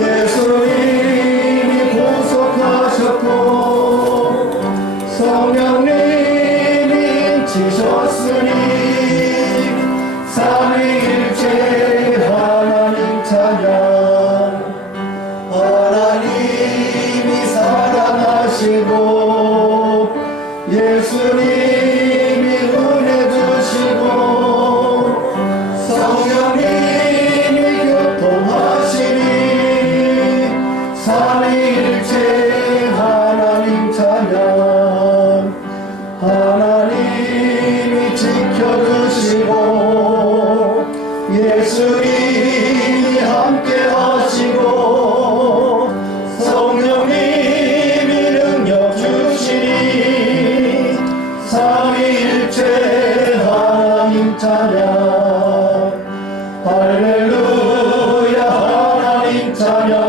예수님이 구속하셨고 성령님이 인치셨으니 삼위일체 하나님 찬양. 하나님이 사랑하시고 예수님이 은혜 주시고 성령님이 교통하시니 삼위일체 하나님 찬양. 하나님이 지켜주시고 예수님이 함께 하시고 성령님이 능력 주시니 삼위일체 하나님 찬양. 할렐루야 하나님 찬양.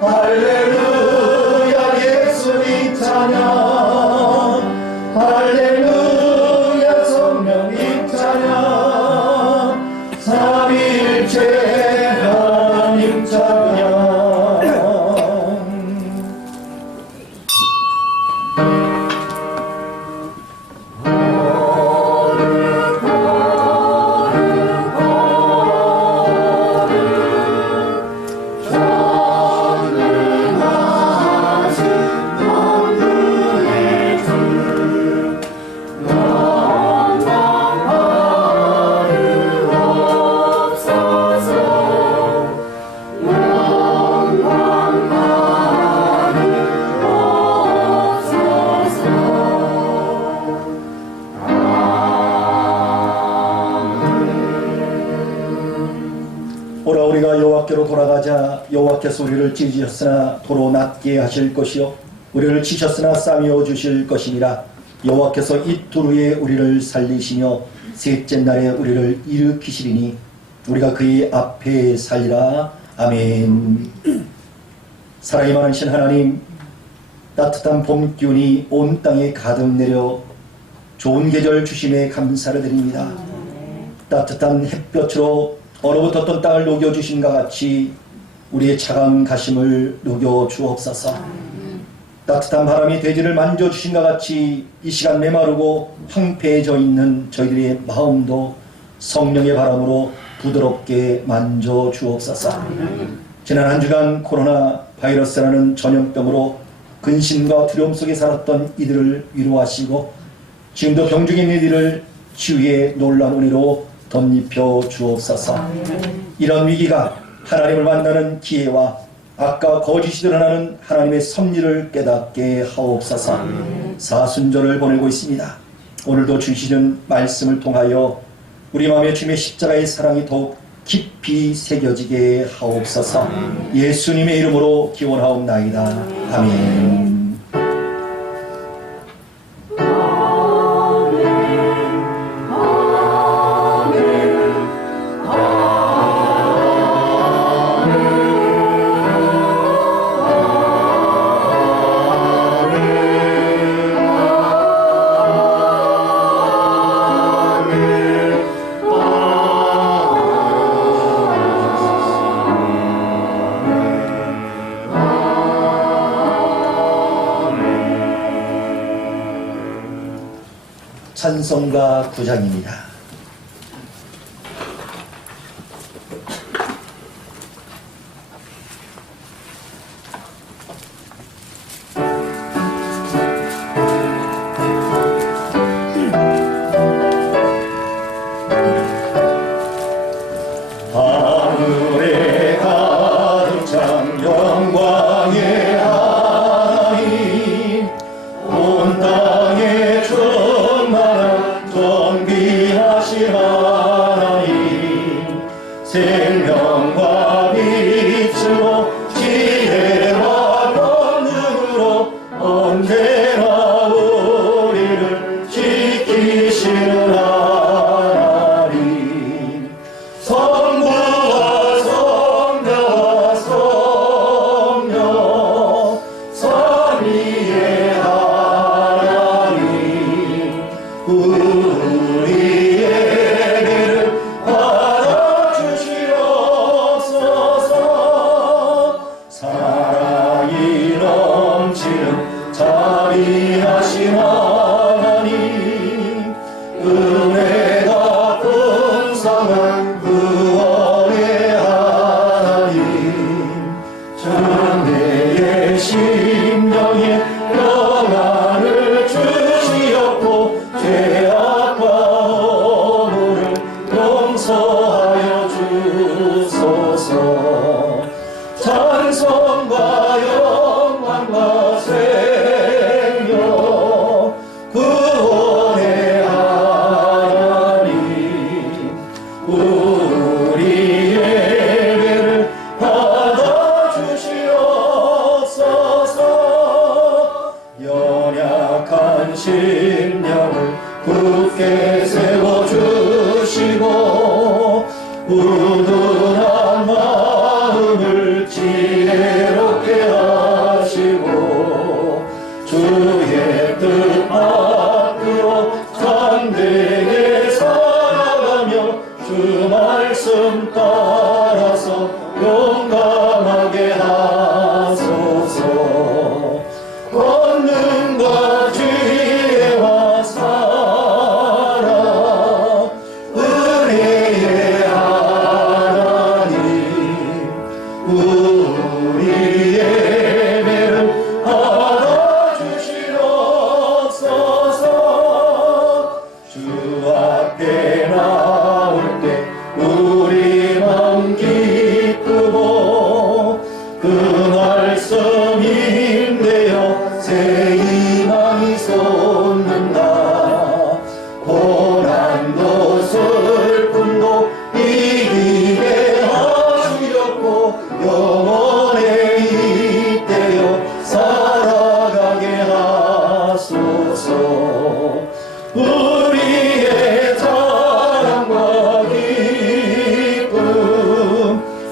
할렐루야 예수님 찬양. 할렐루야 성령님 찬양. 삼위일체 하나님 찬양. 오라 우리가 여호와께로 돌아가자. 여호와께서 우리를 찢으셨으나 도로 낫게 하실 것이요 우리를 치셨으나 싸매어 주실 것이니라. 여호와께서 이틀 후에 우리를 살리시며 셋째 날에 우리를 일으키시리니 우리가 그의 앞에 살리라. 아멘. 사랑이 많으신 하나님, 따뜻한 봄 기운이 온 땅에 가득 내려 좋은 계절 주심에 감사를 드립니다. 따뜻한 햇볕으로 얼어붙었던 땅을 녹여주신과 같이 우리의 차가운 가심을 녹여 주옵소서. 따뜻한 바람이 대지를 만져주신과 같이 이 시간 메마르고 황폐해져 있는 저희들의 마음도 성령의 바람으로 부드럽게 만져 주옵소서. 지난 한 주간 코로나 바이러스라는 전염병으로 근심과 두려움 속에 살았던 이들을 위로하시고 지금도 병중에 있는 이들을 치유의 놀라운 은혜로 덧입혀 주옵소서. 이런 위기가 하나님을 만나는 기회와 악과 거짓이 드러나는 하나님의 섭리를 깨닫게 하옵소서. 사순절을 보내고 있습니다. 오늘도 주시는 말씀을 통하여 우리 마음에 주님의 십자가의 사랑이 더욱 깊이 새겨지게 하옵소서. 예수님의 이름으로 기원하옵나이다. 아멘. 찬송가 9장입니다. 하늘에 가득 찬 영광의 하나님, 온 땅에 존귀하신 하나님, 생명과 빛으로 지혜와 권능으로 언제나 우리를 지키시는 하나님, 성부와 성자와 성령 삼위의 하나님, 우리에게를 받아주시옵소서. 굳게 세워주시고 우둔한 마음을 지혜롭게 하시고 주의 뜻 받들어 담대하게 살아가며 주 말씀 따라서 용감하게 하소서. 권능과 지혜와 사랑 은혜의 하나님 우리 예배를 받아주시옵소서. 주 앞에 나올 때 우리 마음 기쁘고 그 말씀 힘내어 새 희망이 솟는다. 고난도 슬픔도 이기게 하시렵고 영원에 잇대어 살아가게 하소서. 우리의 자랑과 기쁨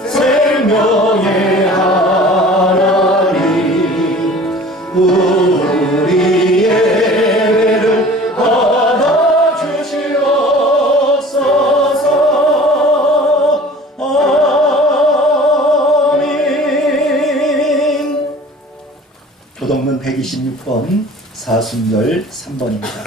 생명의 하나님 우리 예배를 받아주시옵소서. 아멘. 교동문 126번 사순절 3번입니다.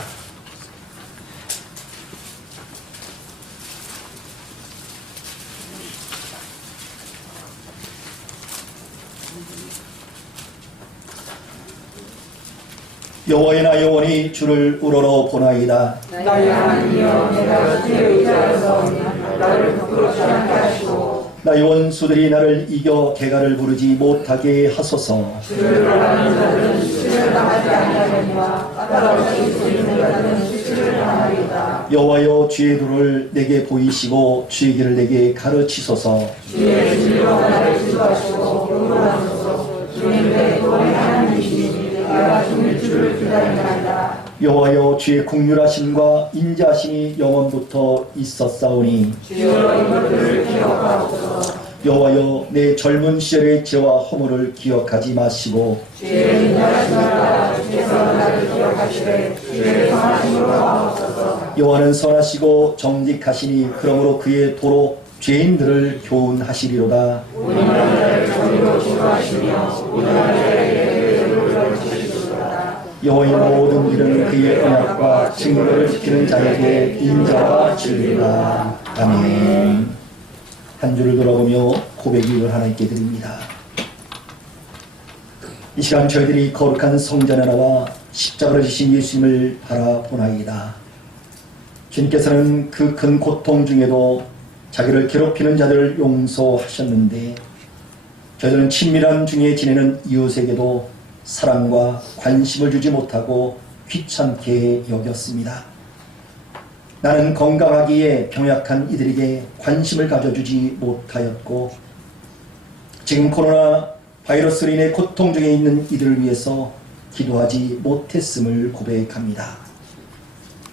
여호와의 나 영혼이 주를 우러러 보나이다. 나의 하나님이여 내가 주의 의지하여서니 나를 부끄럽지 않게 하시고 나의 원수들이 나를 이겨 개가를 부르지 못하게 하소서. 주를 바라는 자들은 수치를 당하지 아니하려니와 까다롭게 수 있는 자들은 수치를 당하리이다. 여호와여 주의 도를 내게 보이시고 주의 길을 내게 가르치소서. 주의 진리와 나를 지도하시고 용서하소서. 주님 내 구원의 하나님이시니 내가 주님 주를 기다리나이다. 여호와여 주의 긍휼하심과 인자하심이 영원부터 있었사오니 주여 이것들을 기억하옵소서. 여호와여 내 젊은 시절의 죄와 허물을 기억하지 마시고 주의 인자하심을 따라 주께서 나를 기억하시되 주의 선하심으로 하옵소서. 여호와는 선하시고 정직하시니 그러므로 그의 도로 죄인들을 교훈하시리로다. 우리 나라를 정의로 지도하시며 우리 나라에게 예물을 주시리로다. 여호와의 모든 길은 그의 언약과 증거를 지키는 자에게 인자와 진리라. 아멘. 한 주를 돌아보며 고백을 하나님께 드립니다. 이 시간 저희들이 거룩한 성전에 나와 십자가를 지신 예수님을 바라보나이다. 주님께서는 그 큰 고통 중에도 자기를 괴롭히는 자들을 용서하셨는데 저희들은 친밀한 중에 지내는 이웃에게도 사랑과 관심을 주지 못하고 귀찮게 여겼습니다. 나는 건강하기에 병약한 이들에게 관심을 가져주지 못하였고 지금 코로나 바이러스로 인해 고통 중에 있는 이들을 위해서 기도하지 못했음을 고백합니다.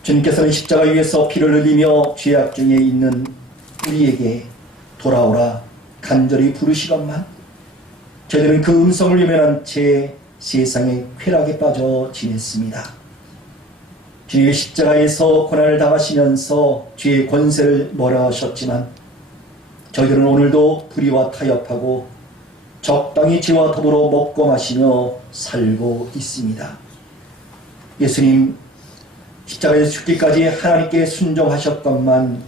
주님께서는 십자가 위에서 피를 흘리며 죄악 중에 있는 우리에게 돌아오라 간절히 부르시건만 저희들은 그 음성을 외면한 채 세상의 쾌락에 빠져 지냈습니다. 주님의 십자가에서 고난을 당하시면서 죄의 권세를 멀어하셨지만 저희들은 오늘도 불의와 타협하고 적당히 죄와 더불어 먹고 마시며 살고 있습니다. 예수님 십자가에서 죽기까지 하나님께 순종하셨건만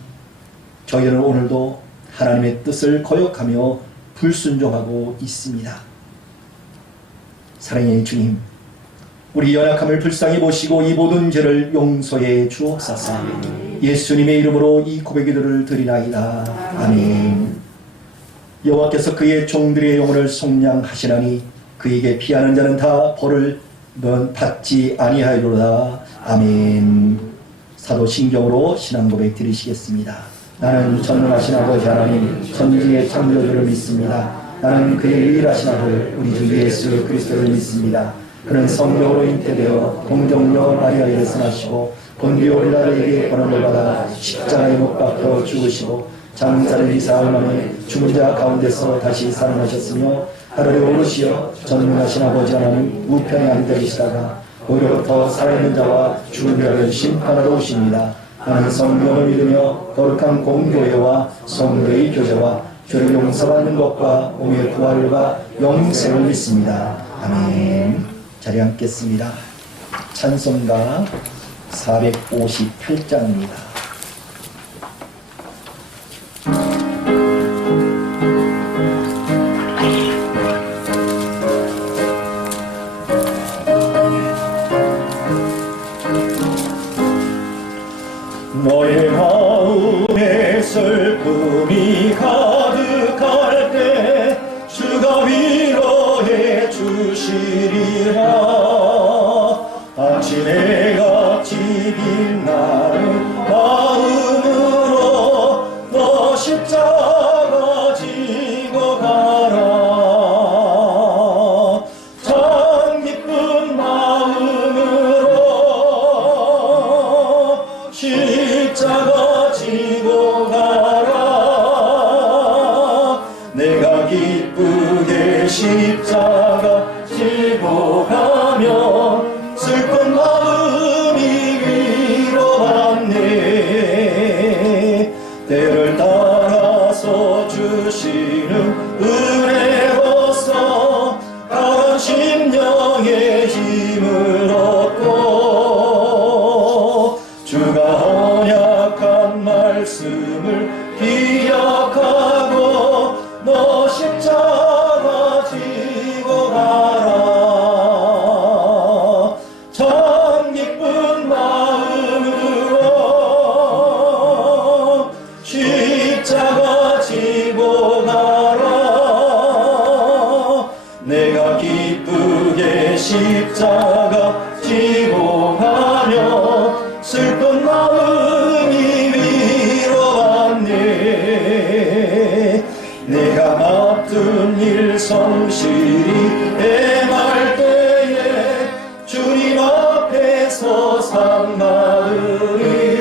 저희들은 오늘도 하나님의 뜻을 거역하며 불순종하고 있습니다. 사랑의 주님, 우리 연약함을 불쌍히 보시고 이 모든 죄를 용서해 주옵소서. 예수님의 이름으로 이 고백기도를 드리나이다. 아멘. 여호와께서 그의 종들의 영혼을 속량하시나니 그에게 피하는 자는 다 벌을 받지 아니하리로다. 아멘. 사도신경으로 신앙고백 드리시겠습니다. 나는 전능하신 아버지 하나님 천지의 창조주를 믿습니다. 나는 그의 유일하신 아들 우리 주 예수 그리스도를 믿습니다. 그는 성령으로 잉태되어 동정녀 마리아에게서 나시고 본디오 빌라도에게 고난을 받아 십자가에 못 박혀 죽으시고 장사를 4일 만에 죽은 자 가운데서 다시 살아나셨으며 하늘에 오르시어 전능하신 아버지 하나님 우편에 앉으시다가 오히려부터 살아있는 자와 죽은 자를 심판하러 오십니다. 나는 성령을 믿으며 거룩한 공교회와 성도의 교제와 죄를 용서받는 것과 몸의 부활과 영생을 믿습니다. 아멘. 자리에 앉겠습니다. 찬송가 458장입니다. 너의 마음에 슬픔이 가득할 때 주가 위로해 주시리라. 아침에 같이 빛나는 마음으로 너 십자가 지고 가라. 참 기쁜 마음으로 십자가 지고 가라. 내가 기쁘게 십자가 지고 가면 슬픈 마음이 위로받네. 때를 따라서 주시는 은혜로서 강한 심령의 힘을 얻고 주가 언약한 말씀을 기억하고 너 십자가 지고 가라. 참 기쁜 마음으로 십자가 지고 가라. 내가 기쁘게 십자가 지고 가며 슬픈 마음이 위로받네. 내가 맡은 일 성실히 행할 때에 주님 앞에서 상 받으리.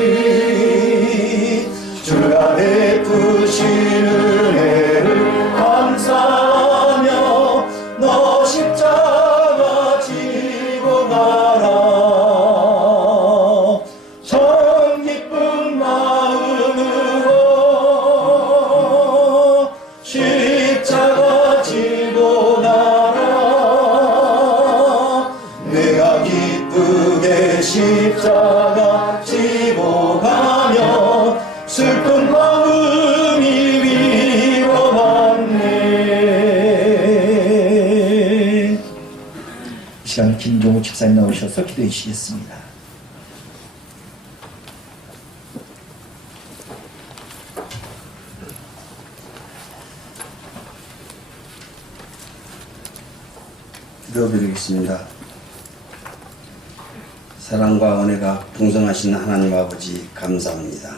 주가 베푸신 은혜를 감사하며 너 십자가 지고 가라. 참 기쁜 마음으로 십자가 지고 가라. 내가 기쁘게 십자가 지고 가며 슬픈 마음이 위로받네. 이 시간 김종우 집사님 나오셔서 기도해 주시겠습니다. 기도드리겠습니다. 사랑과 은혜가 풍성하신 하나님 아버지 감사합니다.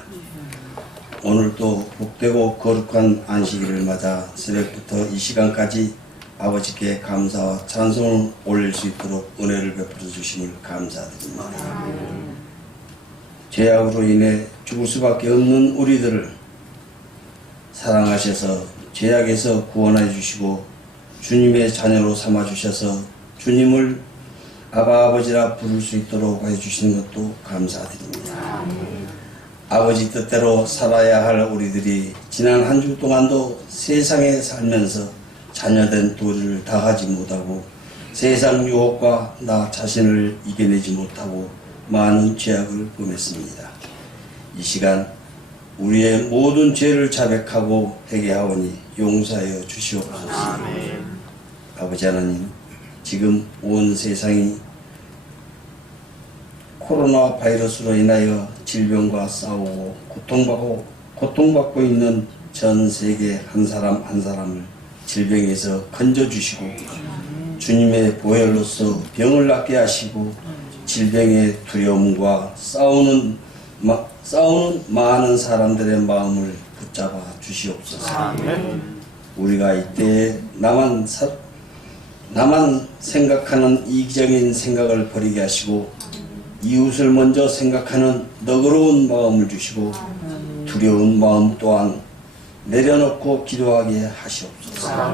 오늘도 복되고 거룩한 안식일을 맞아 새벽부터 이 시간까지 아버지께 감사와 찬송을 올릴 수 있도록 은혜를 베풀어 주심을 감사드립니다. 죄악으로 인해 죽을 수밖에 없는 우리들을 사랑하셔서 죄악에서 구원해 주시고 주님의 자녀로 삼아 주셔서 주님을 아버지라 부를 수 있도록 해주신 것도 감사드립니다. 아버지 뜻대로 살아야 할 우리들이 지난 한 주 동안도 세상에 살면서 자녀된 도리를 다하지 못하고 세상 유혹과 나 자신을 이겨내지 못하고 많은 죄악을 범했습니다. 이 시간 우리의 모든 죄를 자백하고 회개하오니 용서하여 주시옵소서. 아버지 하나님, 지금 온 세상이 코로나 바이러스로 인하여 질병과 싸우고 고통받고 있는 전 세계 한 사람 한 사람을 질병에서 건져주시고 주님의 보혈로서 병을 낫게 하시고 질병의 두려움과 싸우는 많은 사람들의 마음을 붙잡아 주시옵소서. 우리가 이때에 나만 생각하는 이기적인 생각을 버리게 하시고 이웃을 먼저 생각하는 너그러운 마음을 주시고 두려운 마음 또한 내려놓고 기도하게 하시옵소서.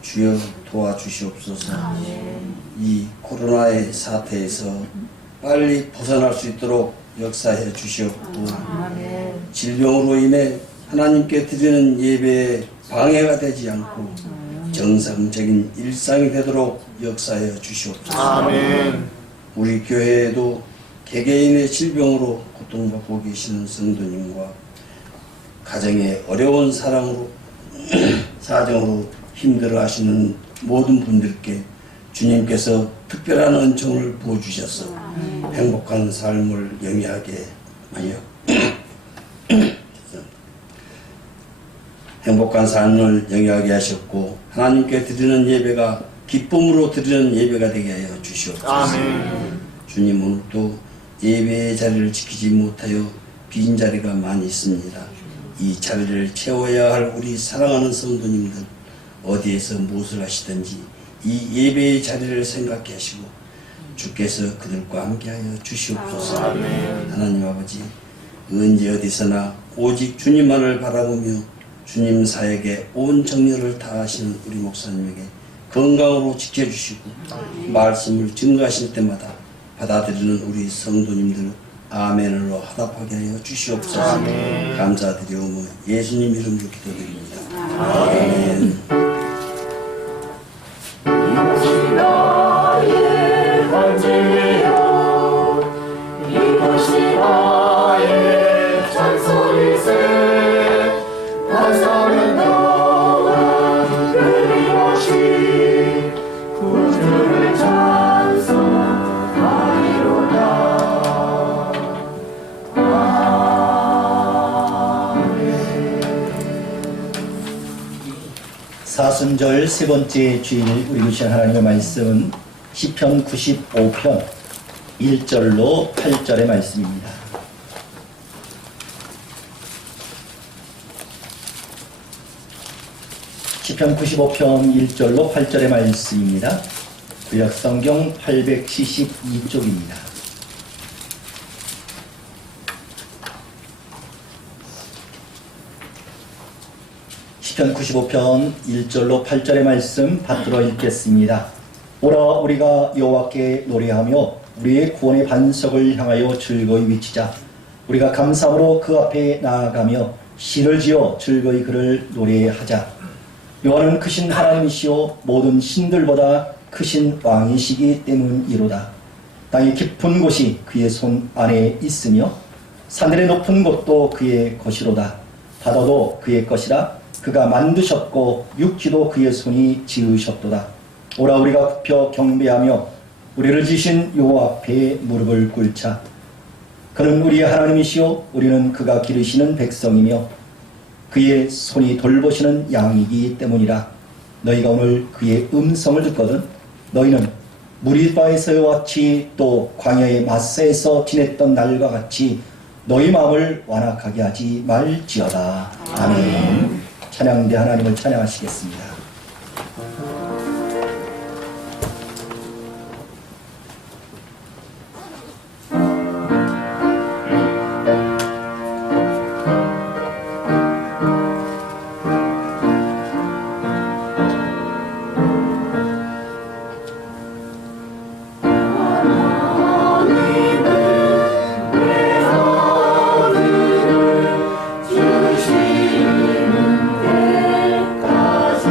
주여 도와주시옵소서. 이 코로나의 사태에서 빨리 벗어날 수 있도록 역사해 주시옵고 질병으로 인해 하나님께 드리는 예배에 방해가 되지 않고 정상적인 일상이 되도록 역사해 주시옵소서. 아멘. 우리 교회에도 개개인의 질병으로 고통받고 계시는 성도님과 가정의 어려운 사정으로 힘들어하시는 모든 분들께 주님께서 특별한 은총을 부어주셔서 행복한 삶을 영위하게 하여 행복한 삶을 영위하게 하셨고 하나님께 드리는 예배가 기쁨으로 드리는 예배가 되게 하여 주시옵소서. 아멘. 주님, 오늘도 예배의 자리를 지키지 못하여 빈 자리가 많이 있습니다. 이 자리를 채워야 할 우리 사랑하는 성도님들, 어디에서 무엇을 하시든지 이 예배의 자리를 생각해 하시고 주께서 그들과 함께하여 주시옵소서. 하나님 아버지, 언제 어디서나 오직 주님만을 바라보며 주님 사역에 온 정열을 다하시는 우리 목사님에게 건강으로 지켜주시고 말씀을 증거하실 때마다 받아들이는 우리 성도님들 아멘으로 화답하게 하여 주시옵소서. 아멘. 감사드리오며 예수님 이름으로 기도드립니다. 아멘. 이곳이 나의 반지요 이곳이 나의 찬송일세 나서는 너와 그리워시 구주를 찬송하리로다. 사순절 세 번째 주일 우리 주신 하나님의 말씀은 시편 95편 1절로 8절의 말씀입니다. 시편 95편 1절로 8절의 말씀입니다. 구약성경 872쪽입니다. 시편 95편 1절로 8절의 말씀 받들어 읽겠습니다. 오라 우리가 여호와께 노래하며 우리의 구원의 반석을 향하여 즐거이 외치자. 우리가 감사함으로 그 앞에 나아가며 시를 지어 즐거이 그를 노래하자. 여호와는 크신 하나님이시오 모든 신들보다 크신 왕이시기 때문이로다. 땅의 깊은 곳이 그의 손 안에 있으며 산들의 높은 곳도 그의 것이로다. 바다도 그의 것이라. 그가 만드셨고 육지도 그의 손이 지으셨도다. 오라 우리가 굽혀 경배하며 우리를 지신 여호와 앞에 무릎을 꿇자. 그는 우리의 하나님이시오 우리는 그가 기르시는 백성이며 그의 손이 돌보시는 양이기 때문이라. 너희가 오늘 그의 음성을 듣거든 너희는 무리바에서와 같이 또 광야의 마사에서 지냈던 날과 같이 너희 마음을 완악하게 하지 말지어다. 아멘. 찬양대 하나님을 찬양하시겠습니다. 주시는 때까지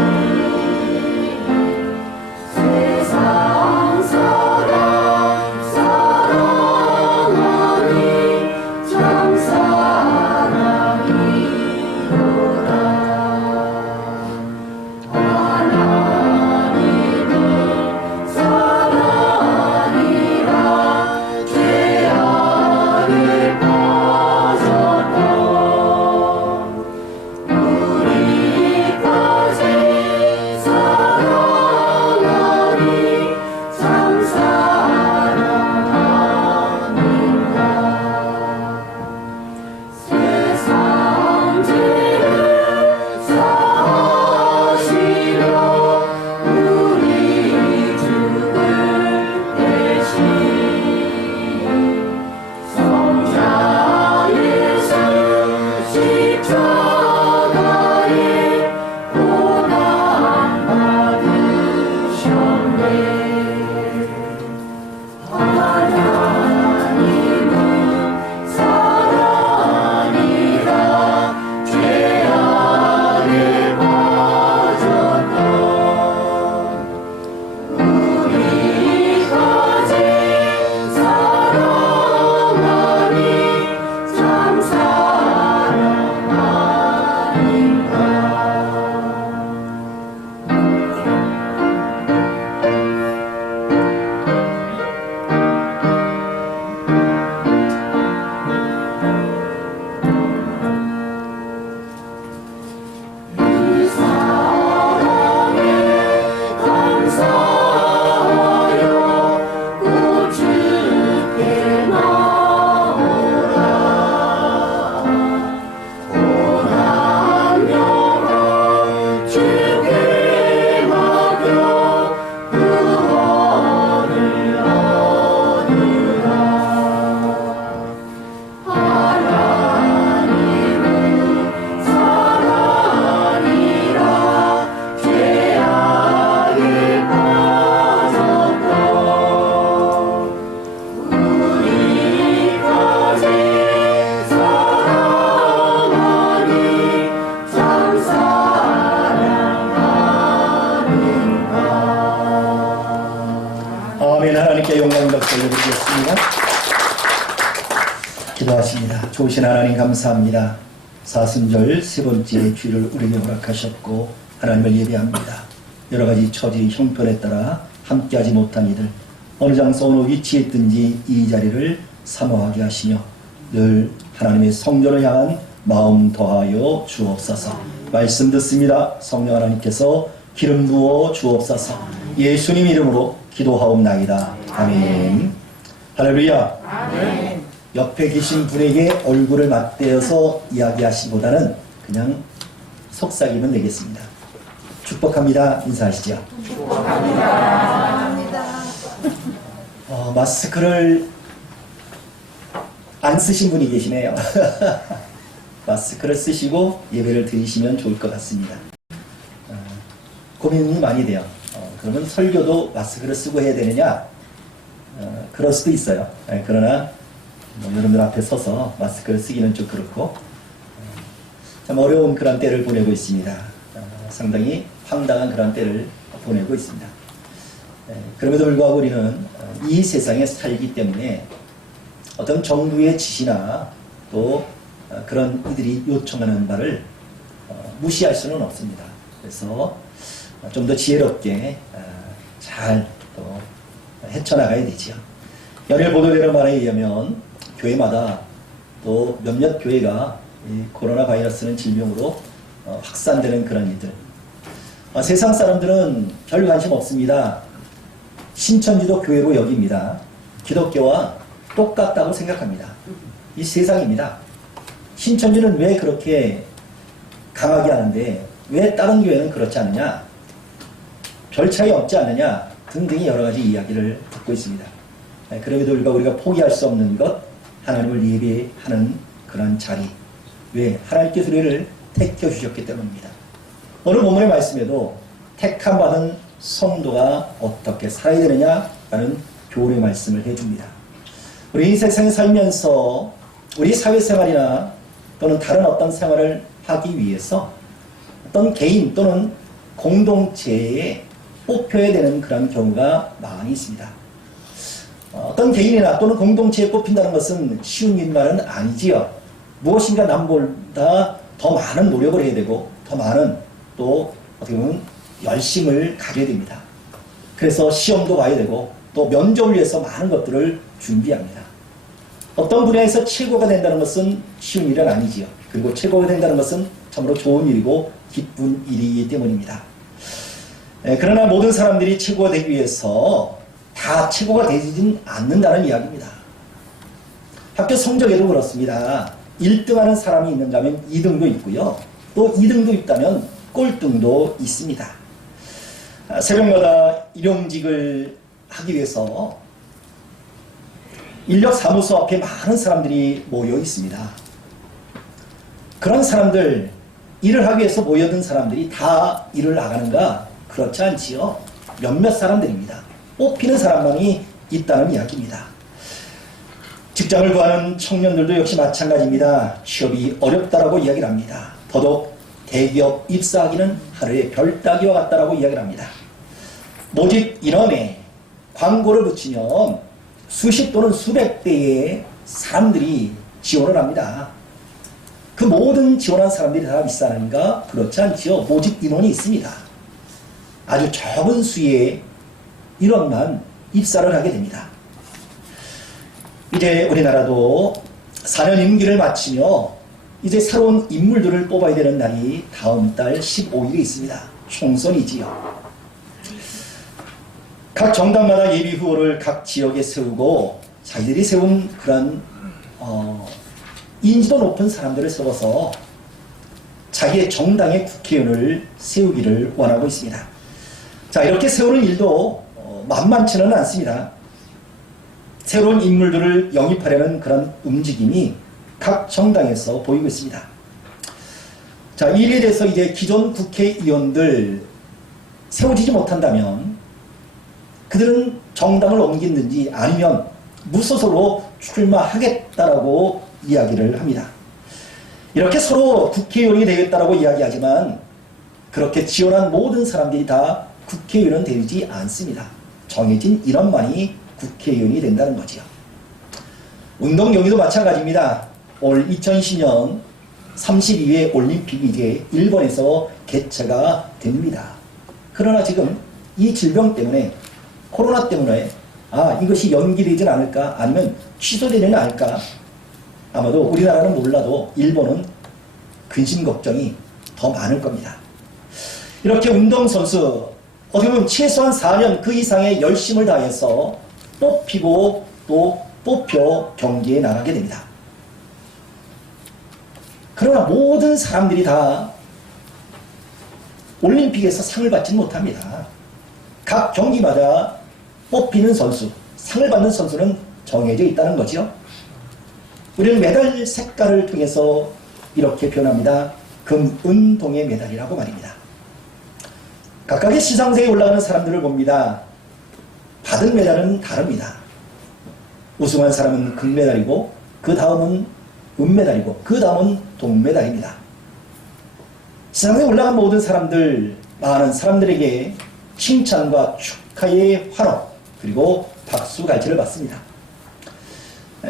좋으신 하나님 감사합니다. 사순절 세 번째 주일을 우리에게 허락하셨고 하나님을 예배합니다. 여러 가지 처지 형편에 따라 함께하지 못한 이들 어느 장소 어느 위치에 있든지 이 자리를 사모하게 하시며 늘 하나님의 성전을 향한 마음 더하여 주옵소서. 말씀 듣습니다. 성령 하나님께서 기름 부어 주옵소서. 예수님 이름으로 기도하옵나이다. 아멘. 할렐루야. 아멘. 옆에 계신 분에게 얼굴을 맞대어서 이야기하시보다는 그냥 속삭이면 되겠습니다. 축복합니다. 인사하시죠. 축복합니다. 마스크를 안 쓰신 분이 계시네요. 마스크를 쓰시고 예배를 드리시면 좋을 것 같습니다. 고민이 많이 돼요. 그러면 설교도 마스크를 쓰고 해야 되느냐? 그럴 수도 있어요. 그러나 여러분들 앞에 서서 마스크를 쓰기는 좀 그렇고 참 어려운 그런 때를 보내고 있습니다. 상당히 황당한 그런 때를 보내고 있습니다. 그럼에도 불구하고 우리는 이 세상에 살기 때문에 어떤 정부의 지시나 또 그런 이들이 요청하는 바를 무시할 수는 없습니다. 그래서 좀 더 지혜롭게 잘 또 헤쳐나가야 되지요. 연일 보도되는 말에 의하면 교회마다 또 몇몇 교회가 이 코로나 바이러스는 질병으로 확산되는 그런 일들. 세상 사람들은 별 관심 없습니다. 신천지도 교회로 여깁니다. 기독교와 똑같다고 생각합니다. 이 세상입니다. 신천지는 왜 그렇게 강하게 하는데 왜 다른 교회는 그렇지 않느냐? 별 차이 없지 않느냐? 등등의 여러 가지 이야기를 듣고 있습니다. 그럼에도 불구하고 우리가 포기할 수 없는 것, 하나님을 예배하는 그런 자리. 왜? 하나님께서 우리를 택해 주셨기 때문입니다. 오늘 본문의 말씀에도 택함받은 성도가 어떻게 살아야 되느냐라는 교훈의 말씀을 해줍니다. 우리 이 세상에 살면서 우리 사회생활이나 또는 다른 어떤 생활을 하기 위해서 어떤 개인 또는 공동체에 뽑혀야 되는 그런 경우가 많이 있습니다. 어떤 개인이나 또는 공동체에 뽑힌다는 것은 쉬운 일만은 아니지요. 무엇인가 남보다 더 많은 노력을 해야 되고 더 많은 또 어떻게 보면 열심을 가져야 됩니다. 그래서 시험도 봐야 되고 또 면접을 위해서 많은 것들을 준비합니다. 어떤 분야에서 최고가 된다는 것은 쉬운 일은 아니지요. 그리고 최고가 된다는 것은 참으로 좋은 일이고 기쁜 일이기 때문입니다. 그러나 모든 사람들이 최고가 되기 위해서 다 최고가 되지는 않는다는 이야기입니다. 학교 성적에도 그렇습니다. 1등하는 사람이 있는가 하면 2등도 있고요. 또 2등도 있다면 꼴등도 있습니다. 새벽마다 일용직을 하기 위해서 인력사무소 앞에 많은 사람들이 모여 있습니다. 그런 사람들, 일을 하기 위해서 모여든 사람들이 다 일을 나가는가? 그렇지 않지요. 몇몇 사람들입니다. 뽑히는 사람만이 있다는 이야기입니다. 직장을 구하는 청년들도 역시 마찬가지입니다. 취업이 어렵다라고 이야기를 합니다. 더더욱 대기업 입사하기는 하루에 별 따기와 같다라고 이야기를 합니다. 모집 인원에 광고를 붙이면 수십 또는 수백 대의 사람들이 지원을 합니다. 그 모든 지원한 사람들이 다 입사하는가? 그렇지 않지요. 모집 인원이 있습니다. 아주 적은 수의 인원만 입사를 하게 됩니다. 이제 우리나라도 4년 임기를 마치며 이제 새로운 인물들을 뽑아야 되는 날이 다음 달 15일에 있습니다. 총선이지요. 각 정당마다 예비 후보를 각 지역에 세우고 자기들이 세운 그런 인지도 높은 사람들을 세워서 자기의 정당의 국회의원을 세우기를 원하고 있습니다. 자, 이렇게 세우는 일도 만만치는 않습니다. 새로운 인물들을 영입하려는 그런 움직임이 각 정당에서 보이고 있습니다. 자, 이 일에 대해서 이제 기존 국회의원들 세워지지 못한다면 그들은 정당을 옮기든지 아니면 무소속으로 출마하겠다라고 이야기를 합니다. 이렇게 서로 국회의원이 되겠다라고 이야기하지만 그렇게 지원한 모든 사람들이 다 국회의원은 되지 않습니다. 정해진 인원만이 국회의원이 된다는 거지요. 운동 경기도 마찬가지입니다. 올 2010년 32회 올림픽이 이제 일본에서 개최가 됩니다. 그러나 지금 이 질병 때문에, 코로나 때문에 이것이 연기되진 않을까, 아니면 취소되지 않을까, 아마도 우리나라는 몰라도 일본은 근심 걱정이 더 많을 겁니다. 이렇게 운동선수, 어떻게 보면 최소한 4년 그 이상의 열심을 다해서 뽑히고 또 뽑혀 경기에 나가게 됩니다. 그러나 모든 사람들이 다 올림픽에서 상을 받지는 못합니다. 각 경기마다 뽑히는 선수, 상을 받는 선수는 정해져 있다는 거죠. 우리는 메달 색깔을 통해서 이렇게 표현합니다. 금, 은, 동의 메달이라고 말입니다. 각각의 시상대에 올라가는 사람들을 봅니다. 받은 메달은 다릅니다. 우승한 사람은 금메달이고, 그 다음은 은메달이고, 그 다음은 동메달입니다. 시상대에 올라간 모든 사람들, 많은 사람들에게 칭찬과 축하의 환호, 그리고 박수 갈채를 받습니다.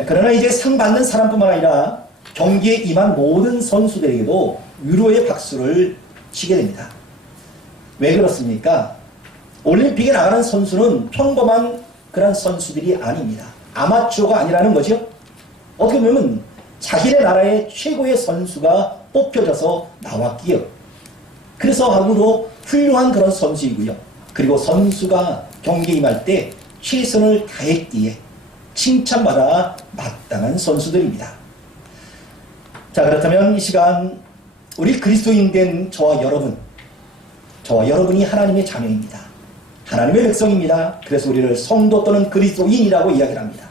그러나 이제 상 받는 사람뿐만 아니라 경기에 임한 모든 선수들에게도 위로의 박수를 치게 됩니다. 왜 그렇습니까? 올림픽에 나가는 선수는 평범한 그런 선수들이 아닙니다. 아마추어가 아니라는 거죠. 어떻게 보면 자기네 나라의 최고의 선수가 뽑혀져서 나왔기에, 그래서 하고도 훌륭한 그런 선수이고요. 그리고 선수가 경기에 임할 때 최선을 다했기에 칭찬받아 마땅한 선수들입니다. 자, 그렇다면 이 시간 우리 그리스도인 된 저와 여러분이 하나님의 자녀입니다. 하나님의 백성입니다. 그래서 우리를 성도 또는 그리스도인이라고 이야기를 합니다.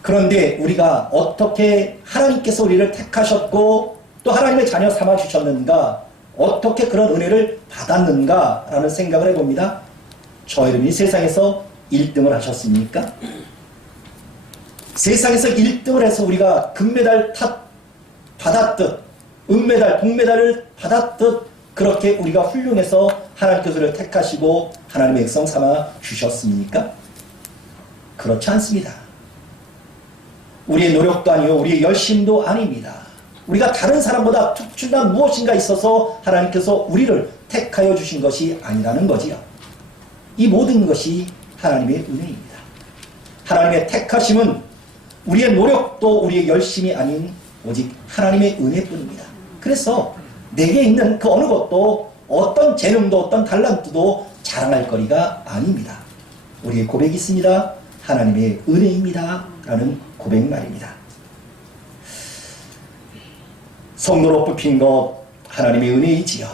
그런데 우리가 어떻게 하나님께서 우리를 택하셨고 또 하나님의 자녀 삼아주셨는가, 어떻게 그런 은혜를 받았는가라는 생각을 해봅니다. 저 여러분이 세상에서 1등을 하셨습니까? 세상에서 1등을 해서 우리가 금메달 받았듯, 은메달, 동메달을 받았듯 그렇게 우리가 훌륭해서 하나님께서 우리를 택하시고 하나님의 백성 삼아 주셨습니까? 그렇지 않습니다. 우리의 노력도 아니요, 우리의 열심도 아닙니다. 우리가 다른 사람보다 특출난 무엇인가 있어서 하나님께서 우리를 택하여 주신 것이 아니라는 거지요. 이 모든 것이 하나님의 은혜입니다. 하나님의 택하심은 우리의 노력도 우리의 열심이 아닌 오직 하나님의 은혜뿐입니다. 그래서 내게 있는 그 어느 것도, 어떤 재능도 어떤 달란트도 자랑할 거리가 아닙니다. 우리의 고백이 있습니다. 하나님의 은혜입니다 라는 고백 말입니다. 성도로 뽑힌 것 하나님의 은혜이지요.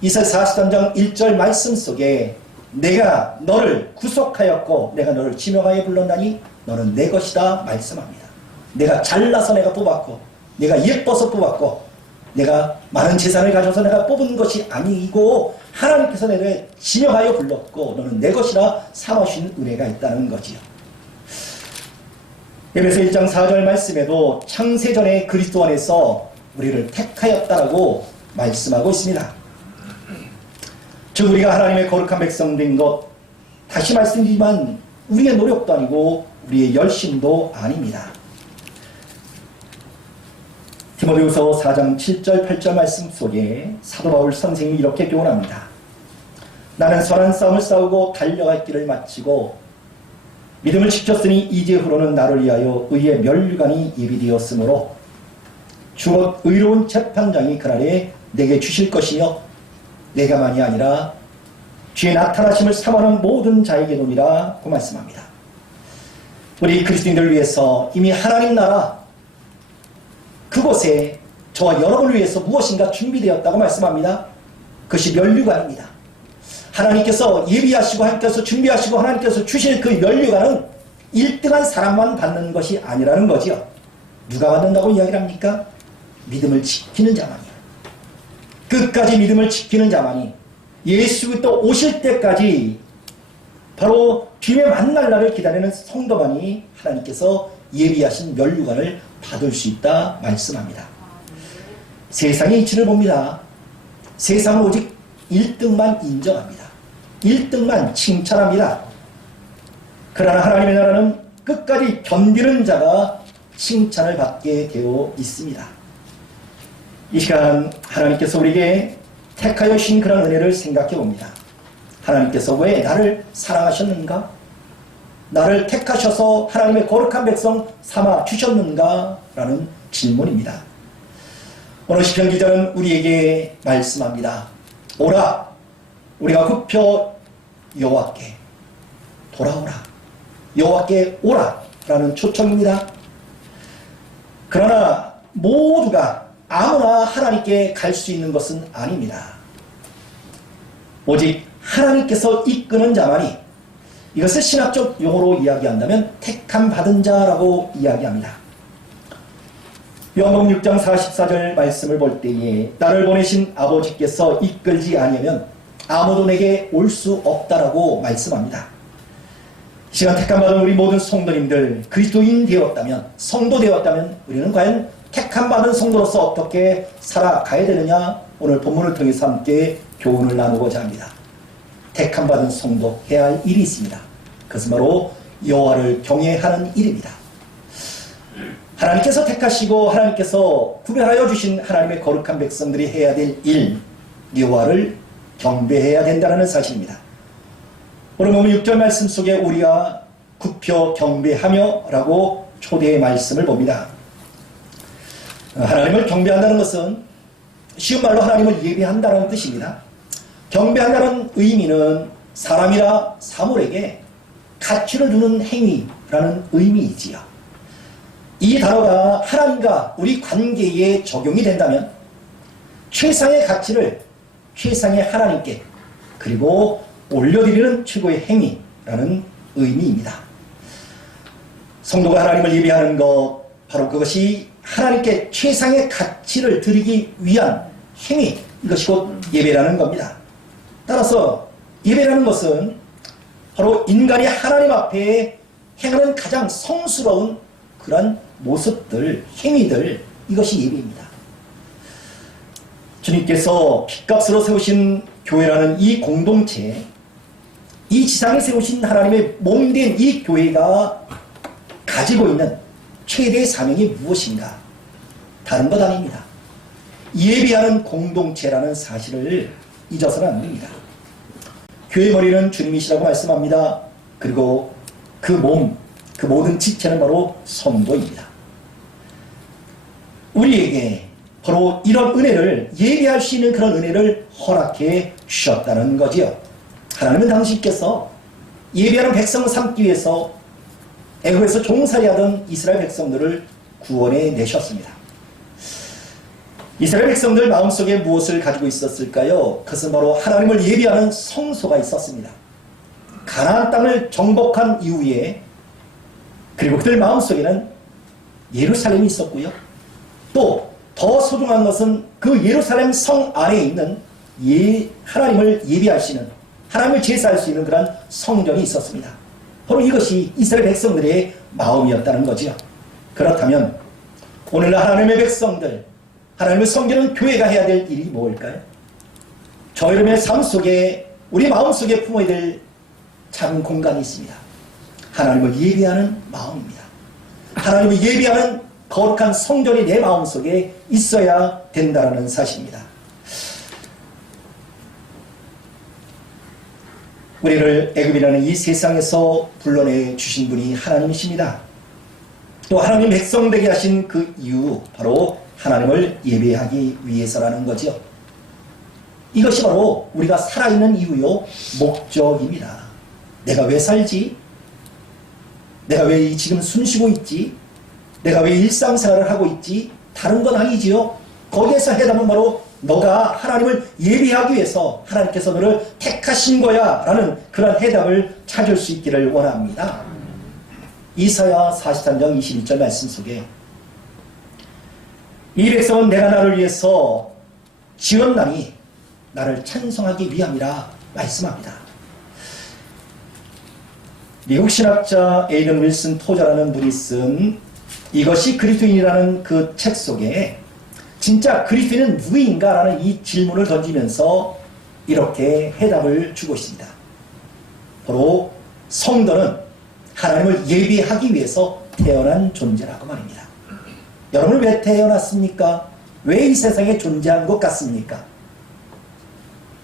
이사야 43장 1절 말씀 속에 내가 너를 구속하였고 내가 너를 지명하여 불렀나니 너는 내 것이다 말씀합니다. 내가 잘나서 내가 뽑았고, 내가 예뻐서 뽑았고, 내가 많은 재산을 가져서 내가 뽑은 것이 아니고 하나님께서 내를 지명하여 불렀고 너는 내 것이라 삼으신 은혜가 있다는 거지요. 에베소 1장 4절 말씀에도 창세전에 그리스도 안에서 우리를 택하였다라고 말씀하고 있습니다. 즉 우리가 하나님의 거룩한 백성 된 것, 다시 말씀드리지만 우리의 노력도 아니고 우리의 열심도 아닙니다. 디모데후서 4장 7절 8절 말씀 속에 사도 바울 선생님이 이렇게 교훈합니다. 나는 선한 싸움을 싸우고 달려갈 길을 마치고 믿음을 지켰으니 이제후로는 나를 위하여 의의 면류관이 예비되었으므로 주 의로운 재판장이 그날에 내게 주실 것이며 내가만이 아니라 주의 나타나심을 사모하는 모든 자에게도니라 고 말씀합니다. 우리 그리스도인들을 위해서 이미 하나님 나라 그곳에 저와 여러분을 위해서 무엇인가 준비되었다고 말씀합니다. 그것이 면류관입니다. 하나님께서 예비하시고 하나님께서 준비하시고 하나님께서 주실 그 면류관은 1등한 사람만 받는 것이 아니라는 거지요. 누가 받는다고 이야기를 합니까? 믿음을 지키는 자만이요. 끝까지 믿음을 지키는 자만이 예수 또 오실 때까지 바로 주님의 만날 날을 기다리는 성도만이 하나님께서 예비하신 면류관을 받을 수 있다 말씀합니다. 세상의 이치를 봅니다. 세상은 오직 1등만 인정합니다. 1등만 칭찬합니다. 그러나 하나님의 나라는 끝까지 견디는 자가 칭찬을 받게 되어 있습니다. 이 시간 하나님께서 우리에게 택하여 주신 그런 은혜를 생각해 봅니다. 하나님께서 왜 나를 사랑하셨는가? 나를 택하셔서 하나님의 거룩한 백성 삼아 주셨는가? 라는 질문입니다. 오늘 시편 기자는 우리에게 말씀합니다. 오라, 우리가 굽혀 여호와께 돌아오라. 여호와께 오라 라는 초청입니다. 그러나 모두가 아무나 하나님께 갈 수 있는 것은 아닙니다. 오직 하나님께서 이끄는 자만이, 이것을 신학적 용어로 이야기한다면 택함 받은 자라고 이야기합니다. 요한복음 6장 44절 말씀을 볼 때에 나를 보내신 아버지께서 이끌지 아니하면 아무도 내게 올 수 없다라고 말씀합니다. 시간 택함받은 우리 모든 성도님들, 그리스도인 되었다면, 성도 되었다면 우리는 과연 택함받은 성도로서 어떻게 살아가야 되느냐, 오늘 본문을 통해서 함께 교훈을 나누고자 합니다. 택함받은 성도 해야 할 일이 있습니다. 그것은 바로 여호와를 경외하는 일입니다. 하나님께서 택하시고 하나님께서 구별하여 주신 하나님의 거룩한 백성들이 해야 될 일, 여호와를 경배해야 된다는 사실입니다. 오늘 보면 6절 말씀 속에 우리가 굽혀 경배하며 라고 초대의 말씀을 봅니다. 하나님을 경배한다는 것은 쉬운 말로 하나님을 예배한다는 뜻입니다. 경배한다는 의미는 사람이나 사물에게 가치를 두는 행위라는 의미이지요. 이 단어가 하나님과 우리 관계에 적용이 된다면 최상의 가치를 최상의 하나님께 그리고 올려드리는 최고의 행위라는 의미입니다. 성도가 하나님을 예배하는 것, 바로 그것이 하나님께 최상의 가치를 드리기 위한 행위, 이것이 곧 예배라는 겁니다. 따라서 예배라는 것은 바로 인간이 하나님 앞에 행하는 가장 성스러운 그런 모습들, 행위들, 이것이 예배입니다. 주님께서 핏값으로 세우신 교회라는 이 공동체, 이 지상에 세우신 하나님의 몸된 이 교회가 가지고 있는 최대의 사명이 무엇인가? 다른 것 아닙니다. 예배하는 공동체라는 사실을 잊어서는 안 됩니다. 교회 머리는 주님이시라고 말씀합니다. 그리고 그 몸, 그 모든 지체는 바로 성도입니다. 우리에게 바로 이런 은혜를, 예배할 수 있는 그런 은혜를 허락해 주셨다는 거지요. 하나님은 당신께서 예배하는 백성을 삼기 위해서 애굽에서 종살이하던 이스라엘 백성들을 구원해 내셨습니다. 이스라엘 백성들 마음속에 무엇을 가지고 있었을까요? 그것은 바로 하나님을 예배하는 성소가 있었습니다. 가나안 땅을 정복한 이후에, 그리고 그들 마음속에는 예루살렘이 있었고요. 또 더 소중한 것은 그 예루살렘 성 안에 있는 하나님을 예배하시는, 하나님을 제사할 수 있는 그런 성전이 있었습니다. 바로 이것이 이스라엘 백성들의 마음이었다는 거지요. 그렇다면 오늘날 하나님의 백성들, 하나님을 섬기는 교회가 해야 될 일이 뭘까요? 저 여러분의 삶 속에, 우리 마음 속에 품어야 될 작은 공간이 있습니다. 하나님을 예배하는 마음입니다. 하나님을 예배하는 거룩한 성전이 내 마음속에 있어야 된다는 사실입니다. 우리를 애굽이라는 이 세상에서 불러내 주신 분이 하나님이십니다. 또 하나님 백성 되게 하신 그 이유, 바로 하나님을 예배하기 위해서라는 거죠. 이것이 바로 우리가 살아있는 이유요, 목적입니다. 내가 왜 살지? 내가 왜 지금 숨쉬고 있지? 내가 왜 일상생활을 하고 있지? 다른 건 아니지요. 거기에서 해답은 바로 너가 하나님을 예배하기 위해서 하나님께서 너를 택하신 거야 라는 그런 해답을 찾을 수 있기를 원합니다. 이사야 43장 22절 말씀 속에 이 백성은 내가 나를 위해서 지었나니 나를 찬송하기 위함이라 말씀합니다. 미국 신학자 에이든 윌슨 토저라는 분이 쓴 이것이 그리스도인이라는 그 책 속에 진짜 그리스도인은 누구인가? 라는 이 질문을 던지면서 이렇게 해답을 주고 있습니다. 바로 성도는 하나님을 예배하기 위해서 태어난 존재라고 말입니다. 여러분은 왜 태어났습니까? 왜 이 세상에 존재한 것 같습니까?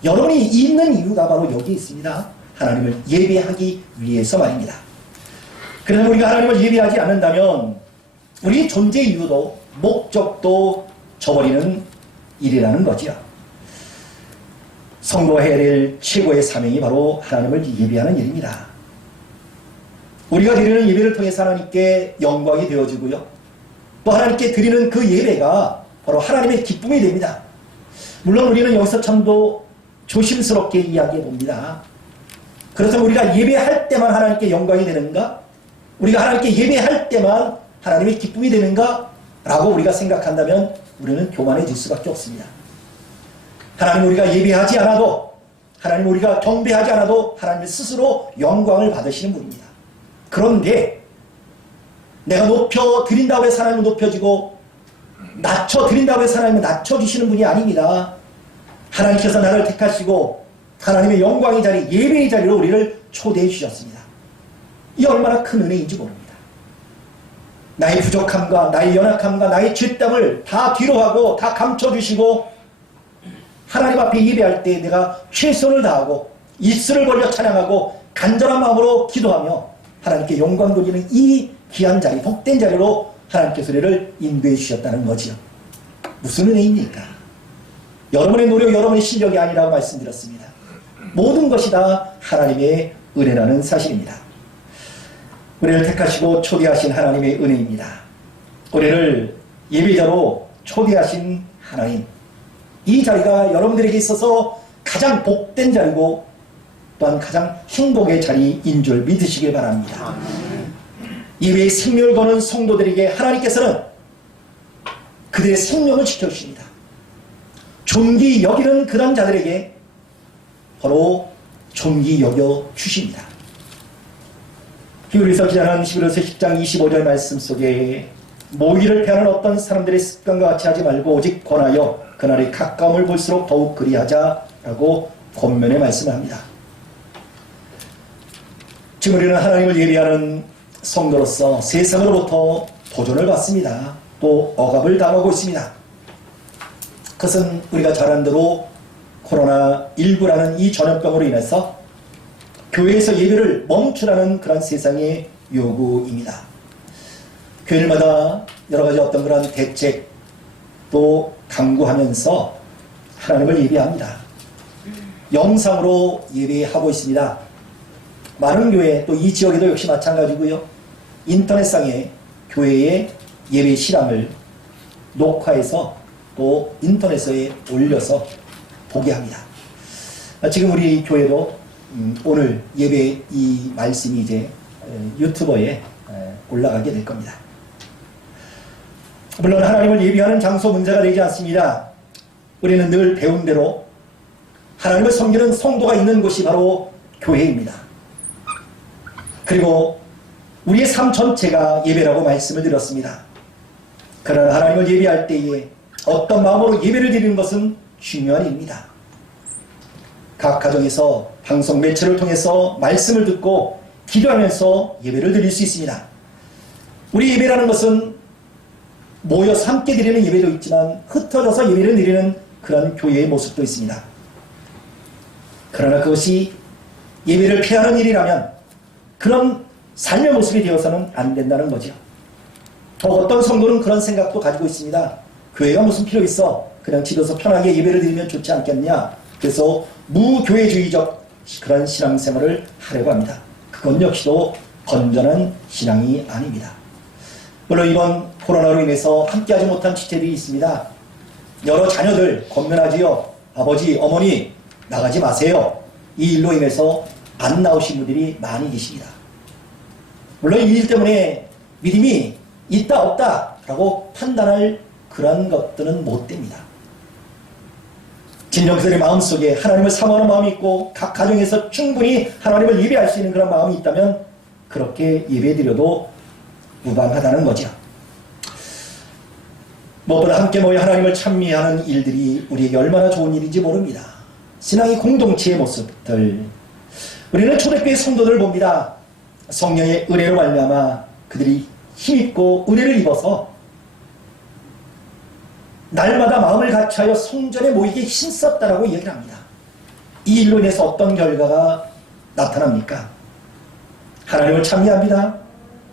여러분이 있는 이유가 바로 여기 있습니다. 하나님을 예배하기 위해서 말입니다. 그래서 우리가 하나님을 예배하지 않는다면 우리 존재 이유도 목적도 저버리는 일이라는 거지요. 성도가 해야 될 최고의 사명이 바로 하나님을 예배하는 일입니다. 우리가 드리는 예배를 통해서 하나님께 영광이 되어지고요. 또 하나님께 드리는 그 예배가 바로 하나님의 기쁨이 됩니다. 물론 우리는 여기서 참도 조심스럽게 이야기해 봅니다. 그렇다면 우리가 예배할 때만 하나님께 영광이 되는가? 우리가 하나님께 예배할 때만 하나님의 기쁨이 되는가? 라고 우리가 생각한다면 우리는 교만해질 수밖에 없습니다. 하나님 우리가 예배하지 않아도, 하나님 우리가 경배하지 않아도 하나님 스스로 영광을 받으시는 분입니다. 그런데 내가 높여드린다고 해서 하나님은 높여지고 낮춰드린다고 해서 하나님은 낮춰주시는 분이 아닙니다. 하나님께서 나를 택하시고 하나님의 영광의 자리, 예배의 자리로 우리를 초대해 주셨습니다. 이 얼마나 큰 은혜인지 모릅니다. 나의 부족함과 나의 연약함과 나의 죄땀을 다 뒤로하고 다 감춰주시고 하나님 앞에 예배할 때 내가 최선을 다하고 입술을 벌려 찬양하고 간절한 마음으로 기도하며 하나님께 영광 돌리는 이 귀한 자리, 복된 자리로 하나님께서 우리를 인도해 주셨다는 거지요. 무슨 은혜입니까? 여러분의 노력, 여러분의 실력이 아니라고 말씀드렸습니다. 모든 것이 다 하나님의 은혜라는 사실입니다. 우리를 택하시고 초대하신 하나님의 은혜입니다. 우리를 예배자로 초대하신 하나님, 이 자리가 여러분들에게 있어서 가장 복된 자리고 또한 가장 행복의 자리인 줄 믿으시길 바랍니다. 예배의 생명을 거는 성도들에게 하나님께서는 그들의 생명을 지켜주십니다. 존귀 여기는 그런 자들에게 바로 존귀 여겨 주십니다. 히브리서 기자는 11서 10장 25절 말씀 속에 모이를 패하는 어떤 사람들의 습관과 같이 하지 말고 오직 권하여 그날의 가까움을 볼수록 더욱 그리하자라고 권면에 말씀합니다. 지금 우리는 하나님을 예배하는 성도로서 세상으로부터 도전을 받습니다. 또 억압을 당하고 있습니다. 그것은 우리가 잘 아는 대로 코로나19라는 이 전염병으로 인해서 교회에서 예배를 멈추라는 그런 세상의 요구입니다. 교회마다 여러 가지 어떤 그런 대책 또 강구하면서 하나님을 예배합니다. 영상으로 예배하고 있습니다. 많은 교회 또 이 지역에도 역시 마찬가지고요. 인터넷상에 교회의 예배 실황을 녹화해서 또 인터넷에 올려서 보게 합니다. 지금 우리 교회도 오늘 예배 이 말씀이 이제 유튜버에 올라가게 될 겁니다. 물론 하나님을 예배하는 장소 문제가 되지 않습니다. 우리는 늘 배운 대로 하나님을 섬기는 성도가 있는 곳이 바로 교회입니다. 그리고 우리의 삶 전체가 예배라고 말씀을 드렸습니다. 그러나 하나님을 예배할 때에 어떤 마음으로 예배를 드리는 것은 중요한 일입니다. 각 가정에서 방송 매체를 통해서 말씀을 듣고 기도하면서 예배를 드릴 수 있습니다. 우리 예배라는 것은 모여서 함께 드리는 예배도 있지만 흩어져서 예배를 드리는 그런 교회의 모습도 있습니다. 그러나 그것이 예배를 피하는 일이라면 그런 삶의 모습이 되어서는 안 된다는 거죠. 어떤 성도는 그런 생각도 가지고 있습니다. 교회가 무슨 필요 있어? 그냥 집에서 편하게 예배를 드리면 좋지 않겠냐? 그래서 무교회주의적 그런 신앙생활을 하려고 합니다. 그건 역시도 건전한 신앙이 아닙니다. 물론 이번 코로나로 인해서 함께하지 못한 지체들이 있습니다. 여러 자녀들 권면하지요. 아버지, 어머니 나가지 마세요. 이 일로 인해서 안 나오신 분들이 많이 계십니다. 물론 이 일 때문에 믿음이 있다 없다 라고 판단할 그런 것들은 못 됩니다. 진정들의 마음속에 하나님을 사모하는 마음이 있고 각 가정에서 충분히 하나님을 예배할 수 있는 그런 마음이 있다면 그렇게 예배드려도 무방하다는 거죠. 무엇보다 함께 모여 하나님을 찬미하는 일들이 우리에게 얼마나 좋은 일인지 모릅니다. 신앙의 공동체의 모습들, 우리는 초대교회 성도들을 봅니다. 성령의 은혜로 말미암아 그들이 힘있고 은혜를 입어서 날마다 마음을 같이하여 성전에 모이게 힘썼다라고 얘기를 합니다. 이 일로 인해서 어떤 결과가 나타납니까? 하나님을 찬미합니다.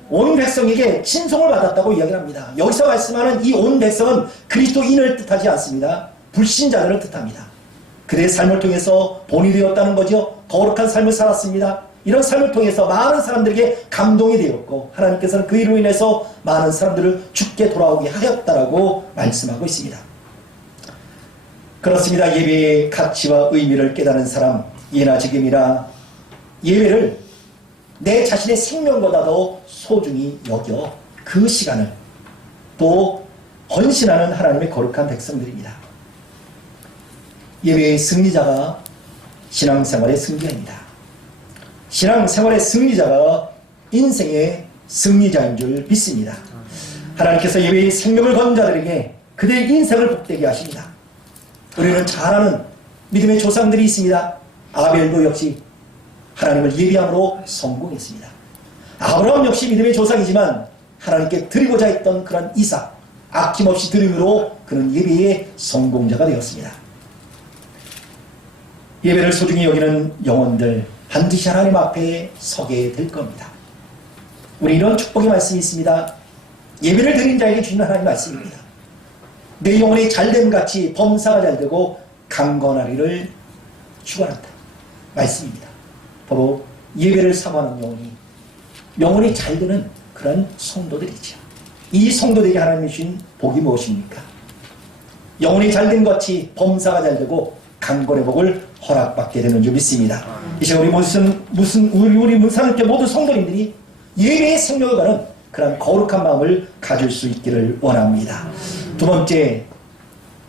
온 백성에게 친송을 받았다고 이야기를 합니다. 여기서 말씀하는 이 온 백성은 그리스도인을 뜻하지 않습니다. 불신자들을 뜻합니다. 그들의 삶을 통해서 본이 되었다는 거죠. 거룩한 삶을 살았습니다. 이런 삶을 통해서 많은 사람들에게 감동이 되었고 하나님께서는 그 일로 인해서 많은 사람들을 주께 돌아오게 하였다라고 말씀하고 있습니다. 그렇습니다. 예배의 가치와 의미를 깨닫는 사람, 예나 지금이나 예배를 내 자신의 생명보다 더 소중히 여겨 그 시간을 또 헌신하는 하나님의 거룩한 백성들입니다. 예배의 승리자가 신앙생활의 승리자입니다. 신앙생활의 승리자가 인생의 승리자인 줄 믿습니다. 하나님께서 예배의 생명을 건 자들에게 그들의 인생을 복되게 하십니다. 우리는 잘 아는 믿음의 조상들이 있습니다. 아벨도 역시 하나님을 예배함으로 성공했습니다. 아브라함 역시 믿음의 조상이지만 하나님께 드리고자 했던 그런 이삭, 아낌없이 드림으로 그는 예배의 성공자가 되었습니다. 예배를 소중히 여기는 영혼들 반드시 하나님 앞에 서게 될 겁니다. 우리 이런 축복의 말씀이 있습니다. 예배를 드린 자에게 주시는 하나님의 말씀입니다. 내 영혼이 잘됨같이 범사가 잘되고 강건하리를 축원한다. 말씀입니다. 바로 예배를 사모하는 영혼이 잘되는 그런 성도들이죠. 이 성도들에게 하나님이 주신 복이 무엇입니까? 영혼이 잘된 것이 범사가 잘되고 강건의 복을 허락받게 되는 줄 믿습니다. 이제 우리 우리 문사님께 모든 성도님들이 예배의 생명을 가는 그런 거룩한 마음을 가질 수 있기를 원합니다. 두 번째,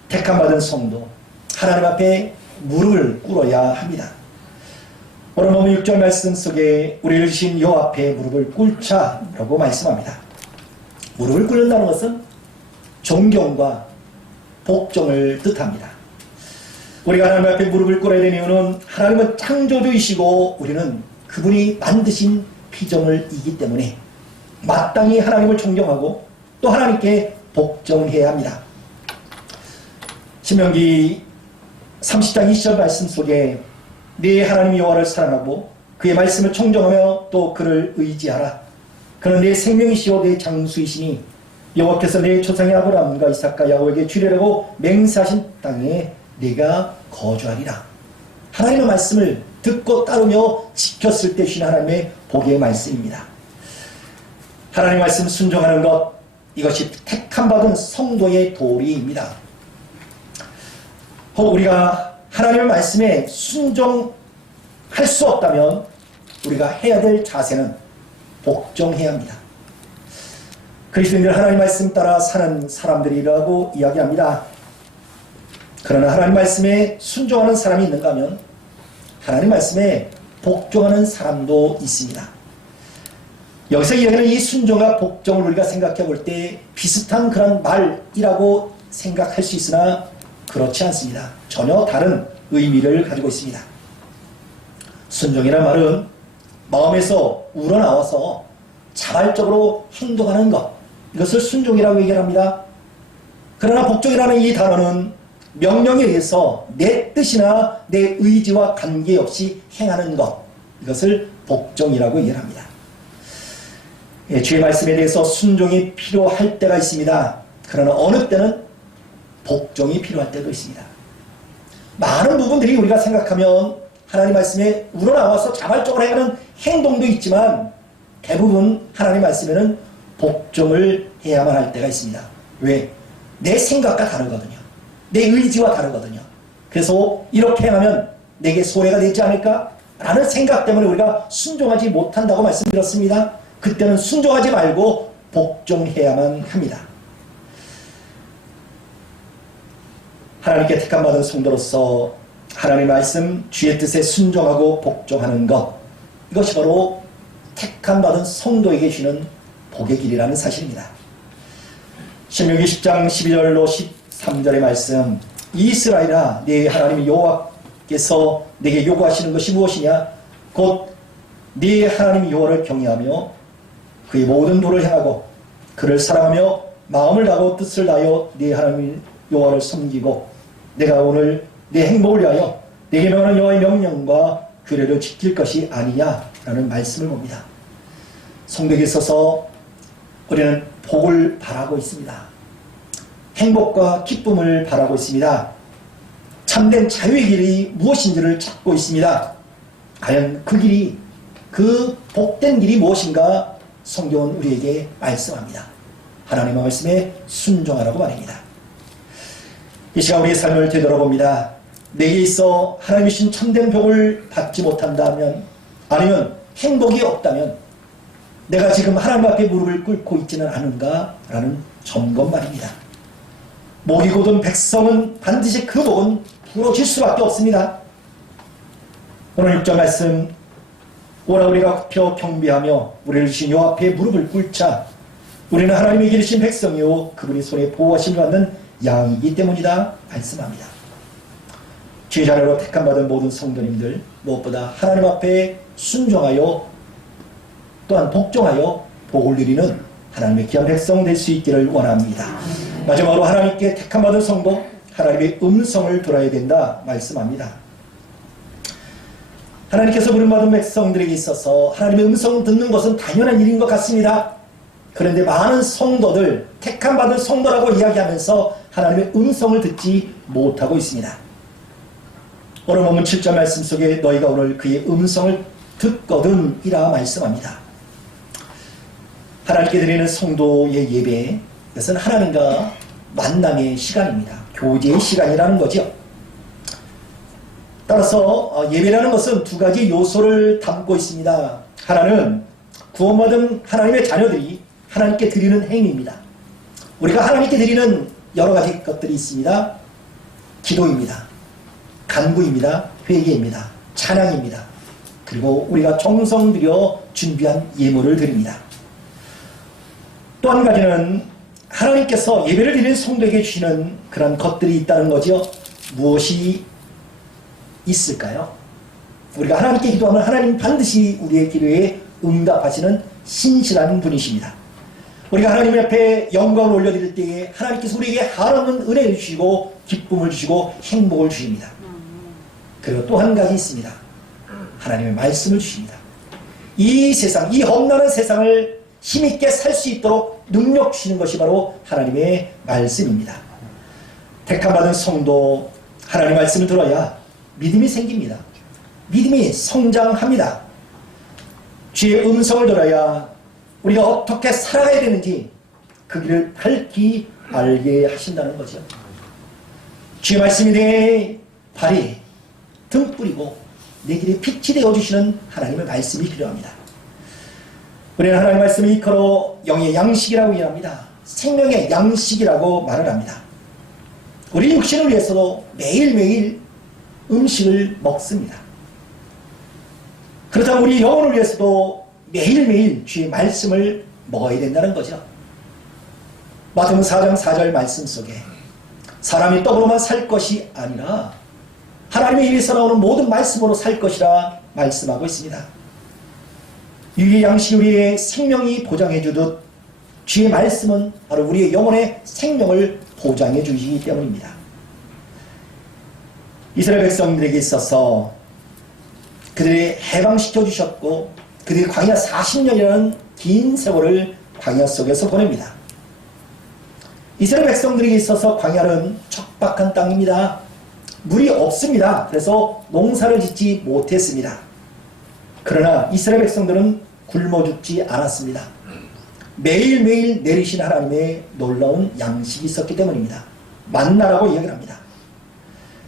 택함받은 성도, 하나님 앞에 무릎을 꿇어야 합니다. 오늘 본문 6절 말씀 속에 우리를 주신 여호와 앞에 무릎을 꿇자라고 말씀합니다. 무릎을 꿇는다는 것은 존경과 복종을 뜻합니다. 우리가 하나님 앞에 무릎을 꿇어야 되는 이유는 하나님은 창조주이시고 우리는 그분이 만드신 피조물이기 때문에 마땅히 하나님을 존경하고 또 하나님께 복종해야 합니다. 신명기 30장 20절 말씀 속에 네 하나님 여호와를 사랑하고 그의 말씀을 청정하며 또 그를 의지하라. 그는 내 생명이시오 내 장수이시니 여호와께서 내 조상의 아브라함과 이삭과 야곱에게 주리라고 맹세하신 땅에 네가 거주하리라. 하나님의 말씀을 듣고 따르며 지켰을 때 주신 하나님의 복의 말씀입니다. 하나님의 말씀 순종하는 것, 이것이 택함받은 성도의 도리입니다. 우리가 하나님의 말씀에 순종할 수 없다면 우리가 해야 될 자세는 복종해야 합니다. 그리스도인들 하나님 말씀 따라 사는 사람들이라고 이야기합니다. 그러나 하나님 말씀에 순종하는 사람이 있는가 하면 하나님 말씀에 복종하는 사람도 있습니다. 여기서 이야기하는 이 순종과 복종을 우리가 생각해 볼 때 비슷한 그런 말이라고 생각할 수 있으나 그렇지 않습니다. 전혀 다른 의미를 가지고 있습니다. 순종이라는 말은 마음에서 우러나와서 자발적으로 행동하는 것, 이것을 순종이라고 얘기합니다. 그러나 복종이라는 이 단어는 명령에 의해서 내 뜻이나 내 의지와 관계없이 행하는 것, 이것을 복종이라고 얘기합니다. 주의 말씀에 대해서 순종이 필요할 때가 있습니다. 그러나 어느 때는 복종이 필요할 때도 있습니다. 많은 부분들이 우리가 생각하면 하나님 말씀에 우러나와서 자발적으로 행하는 행동도 있지만 대부분 하나님 말씀에는 복종을 해야만 할 때가 있습니다. 왜? 내 생각과 다르거든요. 내 의지와 다르거든요. 그래서 이렇게 행하면 내게 손해가 되지 않을까? 라는 생각 때문에 우리가 순종하지 못한다고 말씀드렸습니다. 그때는 순종하지 말고 복종해야만 합니다. 하나님께 택함받은 성도로서 하나님의 말씀, 주의 뜻에 순종하고 복종하는 것, 이것이 바로 택함받은 성도에게 주는 복의 길이라는 사실입니다. 신명기 10장 12절로 13절의 말씀, 이스라엘아 네 하나님 여호와께서 내게 요구하시는 것이 무엇이냐? 곧 네 하나님 여호와를 경외하며 그의 모든 도를 행하고 그를 사랑하며 마음을 다하고 뜻을 다하여 네 하나님 여호와를 섬기고 내가 오늘 내 행복을 위하여 내게 명하는 여호와의 명령과 규례를 지킬 것이 아니냐라는 말씀을 봅니다. 성도에게 있어서 우리는 복을 바라고 있습니다. 행복과 기쁨을 바라고 있습니다. 참된 자유의 길이 무엇인지를 찾고 있습니다. 과연 그 길이, 그 복된 길이 무엇인가 성경은 우리에게 말씀합니다. 하나님의 말씀에 순종하라고 말입니다. 이 시간 우리의 삶을 되돌아봅니다. 내게 있어 하나님이 주신 참된 복을 받지 못한다면, 아니면 행복이 없다면 내가 지금 하나님 앞에 무릎을 꿇고 있지는 않은가 라는 점검 말입니다. 목이 곧은 백성은 반드시 그 복은 부러질 수밖에 없습니다. 오늘 6절 말씀, 오라 우리가 굽혀 경배하며 우리를 주신 여호와 앞에 무릎을 꿇자. 우리는 하나님의 기르신 백성이요 그분이 손에 보호하심을 받는 양이기 때문이다 말씀합니다. 주의 자녀로 택함받은 모든 성도님들, 무엇보다 하나님 앞에 순종하여 또한 복종하여 복을 누리는 하나님의 귀한 백성 될 수 있기를 원합니다. 마지막으로 하나님께 택함받은 성도, 하나님의 음성을 들어야 된다 말씀합니다. 하나님께서 부름받은 백성들에게 있어서 하나님의 음성 듣는 것은 당연한 일인 것 같습니다. 그런데 많은 성도들, 택함받은 성도라고 이야기하면서 하나님의 음성을 듣지 못하고 있습니다. 오늘 본문 7절 말씀 속에 너희가 오늘 그의 음성을 듣거든 이라 말씀합니다. 하나님께 드리는 성도의 예배, 이것은 하나님과 만남의 시간입니다. 교제의 시간이라는 거죠. 따라서 예배라는 것은 두 가지 요소를 담고 있습니다. 하나는 구원받은 하나님의 자녀들이 하나님께 드리는 행위입니다. 우리가 하나님께 드리는 여러 가지 것들이 있습니다. 기도입니다. 간구입니다. 회개입니다. 찬양입니다. 그리고 우리가 정성 들여 준비한 예물을 드립니다. 또 한 가지는 하나님께서 예배를 드리는 성도에게 주시는 그런 것들이 있다는 거죠. 무엇이 있을까요? 우리가 하나님께 기도하면 하나님 반드시 우리의 기도에 응답하시는 신실한 분이십니다. 우리가 하나님 앞에 영광을 올려드릴 때에 하나님께서 우리에게 한없는 은혜를 주시고 기쁨을 주시고 행복을 주십니다. 그리고 또 한 가지 있습니다. 하나님의 말씀을 주십니다. 이 세상, 이 험난한 세상을 힘있게 살 수 있도록 능력 주시는 것이 바로 하나님의 말씀입니다. 택함받은 성도, 하나님의 말씀을 들어야 믿음이 생깁니다. 믿음이 성장합니다. 주의 음성을 들어야 우리가 어떻게 살아가야 되는지 그 길을 밝히 알게 하신다는 거죠. 주의 말씀이 내 발이 등불이고 내 길에 빛이 되어주시는 하나님의 말씀이 필요합니다. 우리는 하나님의 말씀을 일컬어 영의 양식이라고 이야기합니다. 생명의 양식이라고 말을 합니다. 우리 육신을 위해서도 매일매일 음식을 먹습니다. 그렇다면 우리 영혼을 위해서도 매일매일 주의 말씀을 먹어야 된다는 거죠. 마태복음 4장 4절 말씀 속에 사람이 떡으로만 살 것이 아니라 하나님의 입에서 나오는 모든 말씀으로 살 것이라 말씀하고 있습니다. 유의 양식 우리의 생명이 보장해 주듯 주의 말씀은 바로 우리의 영혼의 생명을 보장해 주시기 때문입니다. 이스라엘 백성들에게 있어서 그들이 해방시켜 주셨고 그들이 광야 40년이라는 긴 세월을 광야 속에서 보냅니다. 이스라엘 백성들에게 있어서 광야는 척박한 땅입니다. 물이 없습니다. 그래서 농사를 짓지 못했습니다. 그러나 이스라엘 백성들은 굶어 죽지 않았습니다. 매일매일 내리신 하나님의 놀라운 양식이 있었기 때문입니다. 만나라고 이야기를 합니다.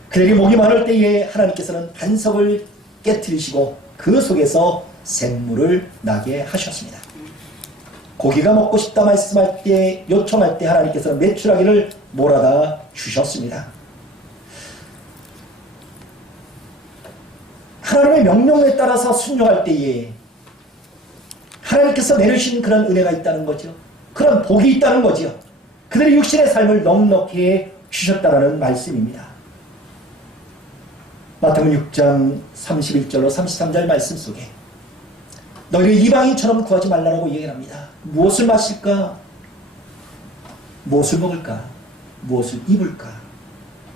그들이 목이 마를 때에 하나님께서는 반석을 깨트리시고 그 속에서 샘물을 나게 하셨습니다. 고기가 먹고 싶다 말씀할 때, 요청할 때 하나님께서는 메추라기를 몰아다 주셨습니다. 하나님의 명령에 따라서 순종할 때에 하나님께서 내리신 그런 은혜가 있다는 거죠. 그런 복이 있다는 거죠. 그들의 육신의 삶을 넉넉히 주셨다는 말씀입니다. 마태복음 6장 31절로 33절 말씀 속에 너희를 이방인처럼 구하지 말라고 얘기합니다. 무엇을 마실까? 무엇을 먹을까? 무엇을 입을까?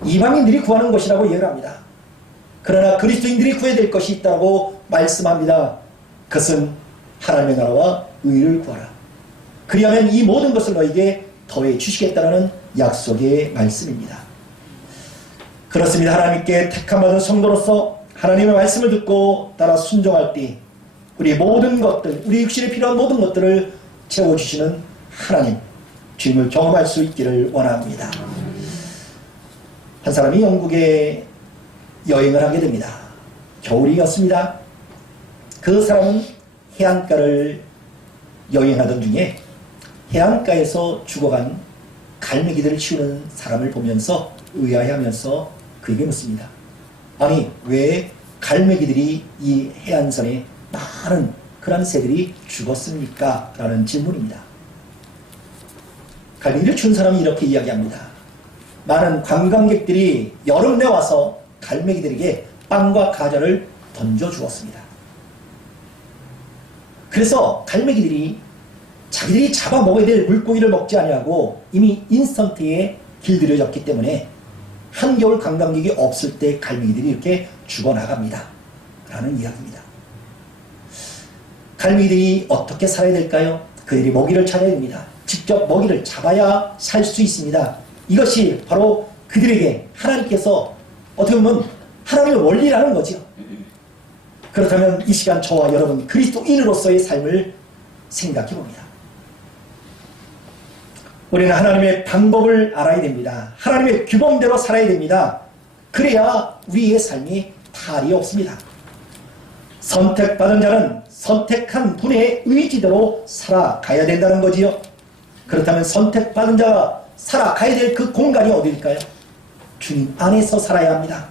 이방인들이 구하는 것이라고 이해를 합니다. 그러나 그리스도인들이 구해야 될 것이 있다고 말씀합니다. 그것은 하나님의 나라와 의를 구하라. 그리하면 이 모든 것을 너에게 더해 주시겠다는 약속의 말씀입니다. 그렇습니다. 하나님께 택함받은 성도로서 하나님의 말씀을 듣고 따라 순종할 때 우리 모든 것들, 우리 육신에 필요한 모든 것들을 채워주시는 하나님, 주님을 경험할 수 있기를 원합니다. 한 사람이 영국에 여행을 하게 됩니다. 겨울이었습니다. 그 사람은 해안가를 여행하던 중에 해안가에서 죽어간 갈매기들을 치우는 사람을 보면서 의아해하면서 그에게 묻습니다. 아니, 왜 갈매기들이 이 해안선에 많은 그런 새들이 죽었습니까? 라는 질문입니다. 갈매기를 준 사람이 이렇게 이야기합니다. 많은 관광객들이 여름에 와서 갈매기들에게 빵과 과자를 던져주었습니다. 그래서 갈매기들이 자기들이 잡아먹어야 될 물고기를 먹지 아니하고 이미 인스턴트에 길들여졌기 때문에 한겨울 관광객이 없을 때 갈매기들이 이렇게 죽어나갑니다. 라는 이야기입니다. 갈매기들이 어떻게 살아야 될까요? 그들이 먹이를 찾아야 됩니다. 직접 먹이를 잡아야 살 수 있습니다. 이것이 바로 그들에게 하나님께서 어떻게 보면 하나님의 원리라는 거죠. 그렇다면 이 시간 저와 여러분 그리스도인으로서의 삶을 생각해 봅니다. 우리는 하나님의 방법을 알아야 됩니다. 하나님의 규범대로 살아야 됩니다. 그래야 우리의 삶이 탈이 없습니다. 선택받은 자는 선택한 분의 의지대로 살아가야 된다는 거지요. 그렇다면 선택받은 자가 살아가야 될 그 공간이 어디일까요? 주님 안에서 살아야 합니다.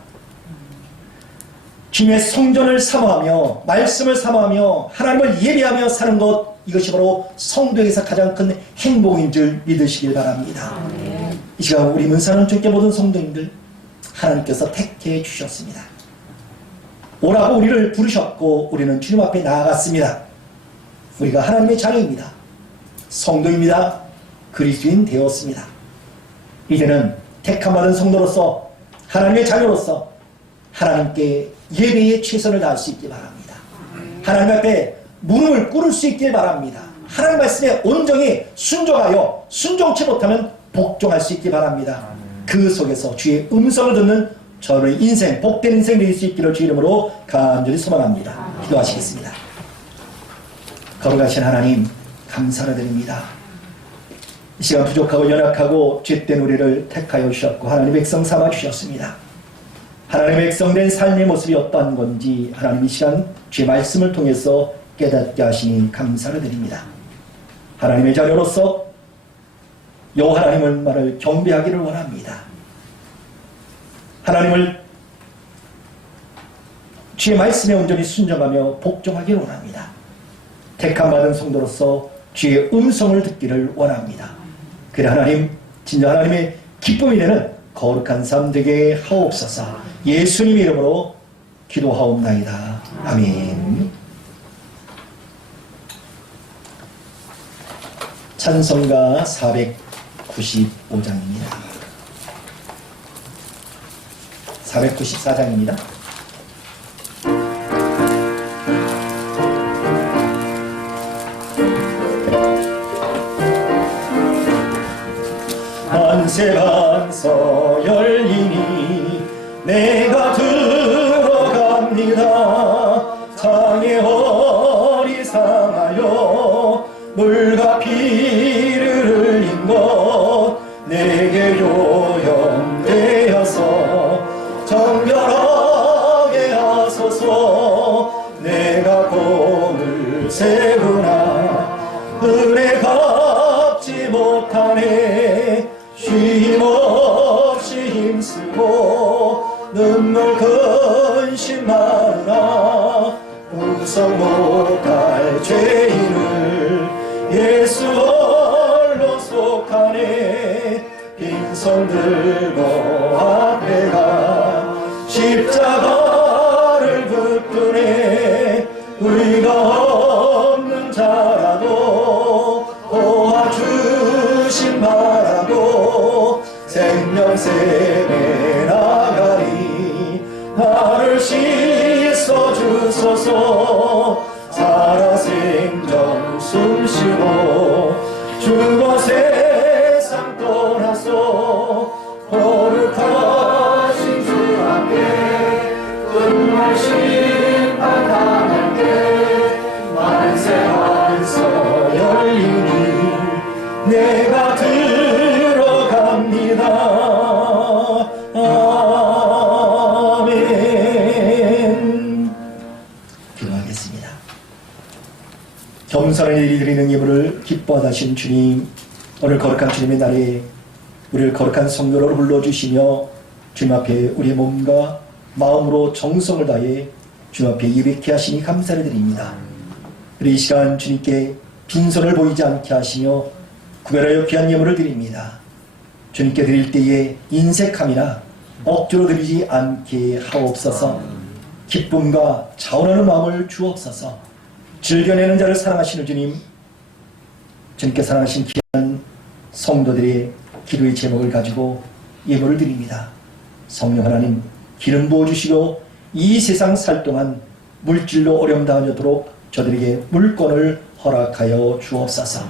주님의 성전을 사모하며 말씀을 사모하며 하나님을 예배하며 사는 것, 이것이 바로 성도에게서 가장 큰 행복인 줄 믿으시길 바랍니다. 이 시간 우리 문사는 주께 모든 성도님들 하나님께서 택해 주셨습니다. 오라고 우리를 부르셨고 우리는 주님 앞에 나아갔습니다. 우리가 하나님의 자녀입니다. 성도입니다. 그리스도인 되었습니다. 이제는 택함받은 성도로서 하나님의 자녀로서 하나님께 예배에 최선을 다할 수 있길 바랍니다. 하나님 앞에 무릎을 꿇을 수 있길 바랍니다. 하나님 말씀에 온전히 순종하여 순종치 못하면 복종할 수 있길 바랍니다. 그 속에서 주의 음성을 듣는 저의 인생, 복된 인생 될 수 있기를 주 이름으로 간절히 소망합니다. 기도하시겠습니다. 거룩하신 하나님 감사를 드립니다. 이 시간 부족하고 연약하고 죄된 우리를 택하여 주셨고 하나님의 백성 삼아 주셨습니다. 하나님의 백성된 삶의 모습이 어떠한 건지 하나님 이 시간 주의 말씀을 통해서 깨닫게 하시니 감사를 드립니다. 하나님의 자녀로서 여호와 하나님의 말을 경배하기를 원합니다. 하나님을 주의 말씀에 온전히 순종하며 복종하기를 원합니다. 택함받은 성도로서 주의 음성을 듣기를 원합니다. 그래 하나님, 진정 하나님의 기쁨이 되는 거룩한 삶 되게 하옵소서. 예수님 이름으로 기도하옵나이다. 아멘. 찬송가 495장입니다. 494장입니다. 안세방서 열리니 내가 들어갑니다. 장애 허리 상하여 물과 피를 흘린 것 내게 요염되어서 정결하게 하소서. 내가 공을 세우나 은혜 갚지 못하네. 쉼없이 힘쓰고 눈물 근심 많으나 구속 못할 죄인을 예수 홀로 속하네. 빈손 들고 앞에 가 십자가를 붙드네. 의가 없는 자라도 도와주신 바라고 생 영생에 나가리. 나를 씻어주소서. 살아 생전 숨쉬고 죽어 세상 떠나서 거룩하신 주 앞에 끝날 심판당할 때 만세 한서 열리니 내가 들어갑니다. 아멘. 기도하겠습니다. 겸손한 일이 드리는 예물을 기뻐하신 주님, 오늘 거룩한 주님의 날에 우리를 거룩한 성도로 불러주시며 주님 앞에 우리의 몸과 마음으로 정성을 다해 주님 앞에 예배케 하시니 감사를 드립니다. 우리 이 시간 주님께 빈손을 보이지 않게 하시며 구별하여 귀한 예물을 드립니다. 주님께 드릴 때에 인색함이나 억지로 드리지 않게 하옵소서. 기쁨과 자원하는 마음을 주옵소서. 즐겨내는 자를 사랑하시는 주님, 주님께 사랑하신 귀한 성도들의 기도의 제목을 가지고 예물을 드립니다. 성령 하나님 기름 부어주시고 이 세상 살 동안 물질로 어려움 당하도록 저들에게 물권을 허락하여 주옵소서.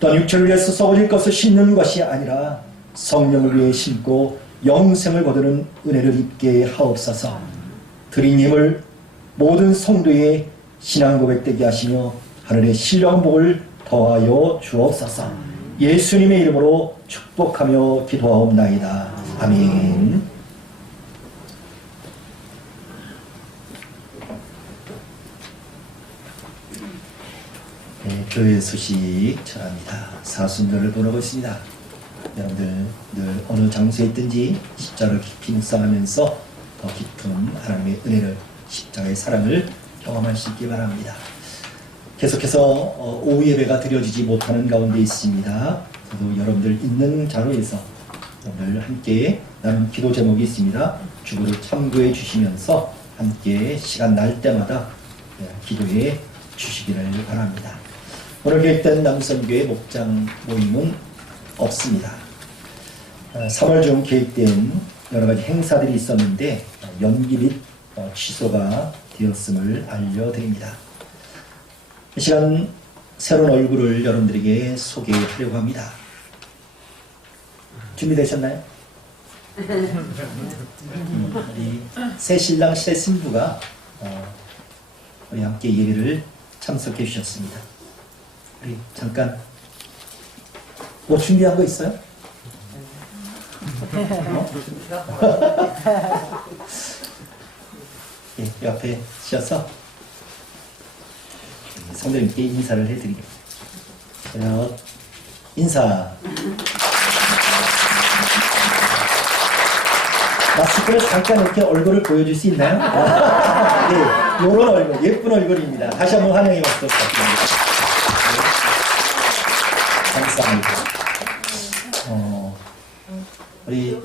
또한 육체를 위해서 썩어질 것을 심는 것이 아니라 성령을 위해 심고 영생을 거두는 은혜를 입게 하옵소서. 드린 예물 모든 성도의 신앙 고백되게 하시며 하늘의 신령 복을 더하여 주옵소서. 예수님의 이름으로 축복하며 기도하옵나이다. 아멘. 네, 교회 소식 전합니다. 사순절을 보내고 있습니다. 여러분들 늘 어느 장소에 있든지 십자가를 깊이 묵상하면서 더 깊은 하나님의 은혜를, 십자가의 사랑을 경험할 수 있기 바랍니다. 계속해서 오후 예배가 드려지지 못하는 가운데 있습니다. 저도 여러분들 있는 자료에서 오늘 함께 나눈 기도 제목이 있습니다. 주보를 참고해 주시면서 함께 시간 날 때마다 기도해 주시기를 바랍니다. 오늘 계획된 남선교회 목장 모임은 없습니다. 3월 중 계획된 여러 가지 행사들이 있었는데 연기 및 취소가 되었음을 알려드립니다. 이 시간 새로운 얼굴을 여러분들에게 소개하려고 합니다. 준비되셨나요? 우리 새 신랑 새 신부가 우리 함께 예배를 참석해 주셨습니다. 우리 잠깐 뭐 준비한 거 있어요? 예, 옆에 쉬어서 성도님께 인사를 해드리겠습니다. 인사. 마스크를 잠깐 이렇게 얼굴을 보여줄 수 있나요? 네, 이런 얼굴, 예쁜 얼굴입니다. 다시 한번 환영해 보도록 하겠습니다. 네, 감사합니다. 우리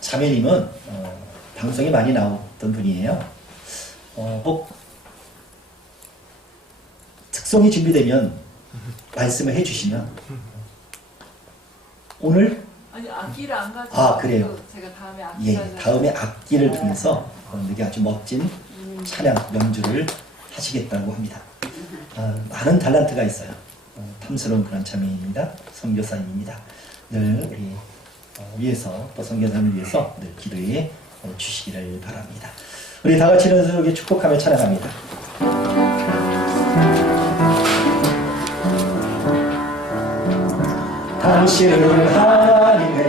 자매님은 방송에 많이 나왔던 분이에요. 꼭 특송이 준비되면 말씀을 해주시면 오늘 아니 악기를 안 가지고. 아, 그래요? 제가 다음에 악기. 예, 다음에 악기를 통해서 여러분들에게 아주 멋진 찬양 연주를 하시겠다고 합니다. 많은 탤런트가 있어요. 탐스러운 그런 자매입니다. 선교사님입니다. 늘 우리 위해서 또 선교사님을 위해서 늘 기도해 주시기를 바랍니다. 우리 다 같이 연속에 축복하며 찬양합니다. 당신은 하나님의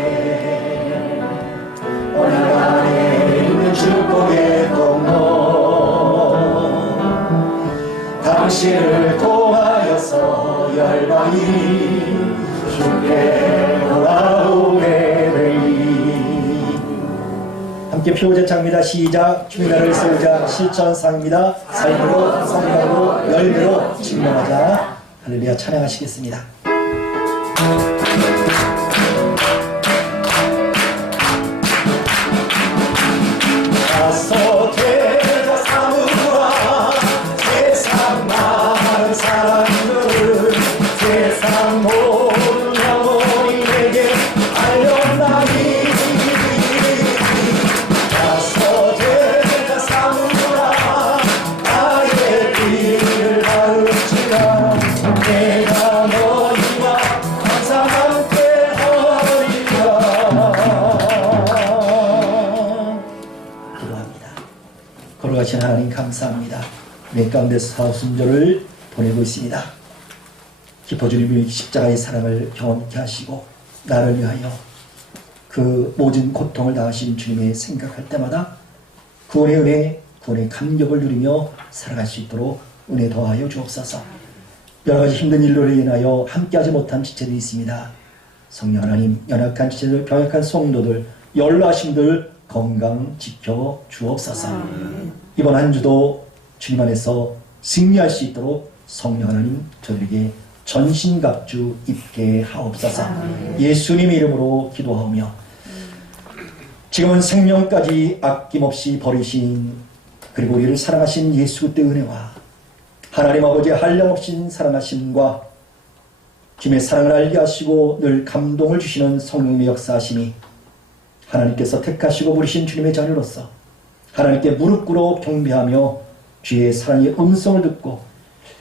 오늘 안에 있는 축복의 통로, 당신을 통하여서 열방이 주께 돌아오게 되리. 함께 표제창입니다. 시작. 주님나라를 세우자. 실천상입니다. 삶으로 성령으로 열매로 증명하자. 할렐루야. 찬양하시겠습니다. 가서 되자 사무라 세상 많은 사람들을 세상 모든 영혼이 내게 알려나 전능하신 하나님 감사합니다. 내 가운데 사순절을 보내고 있습니다. 기뻐 주님이 십자가의 사랑을 경험케 하시고 나를 위하여 그 모든 고통을 당하신 주님의 생각할 때마다 구원의 은혜, 구원의 감격을 누리며 살아갈 수 있도록 은혜 더하여 주옵소서. 여러 가지 힘든 일로 인하여 함께하지 못한 지체들이 있습니다. 성령 하나님, 연약한 지체들, 병약한 성도들, 연로하신들 건강 지켜 주옵소서. 이번 한 주도 주님 안에서 승리할 수 있도록 성령 하나님 저들에게 전신갑주 입게 하옵소서. 예수님의 이름으로 기도하오며 지금은 생명까지 아낌없이 버리신 그리고 우리를 사랑하신 예수 그리스도의 은혜와 하나님 아버지의 한량없인 사랑하심과 주님의 사랑을 알게 하시고 늘 감동을 주시는 성령님의 역사하심이 하나님께서 택하시고 부르신 주님의 자녀로서 하나님께 무릎 꿇어 경배하며 주의 사랑의 음성을 듣고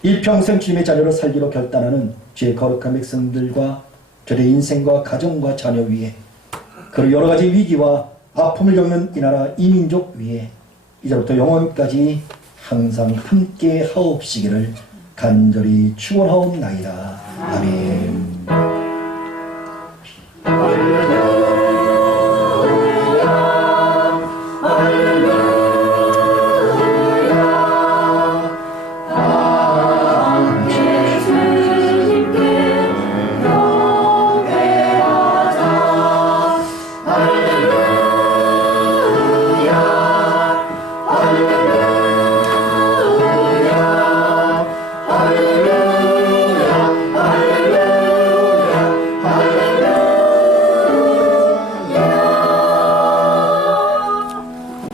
일평생 주님의 자녀로 살기로 결단하는 주의 거룩한 백성들과 저의 인생과 가정과 자녀 위에 그리고 여러 가지 위기와 아픔을 겪는 이 나라 이 민족 위에 이제부터 영원까지 항상 함께 하옵시기를 간절히 축원하옵나이다. 아멘.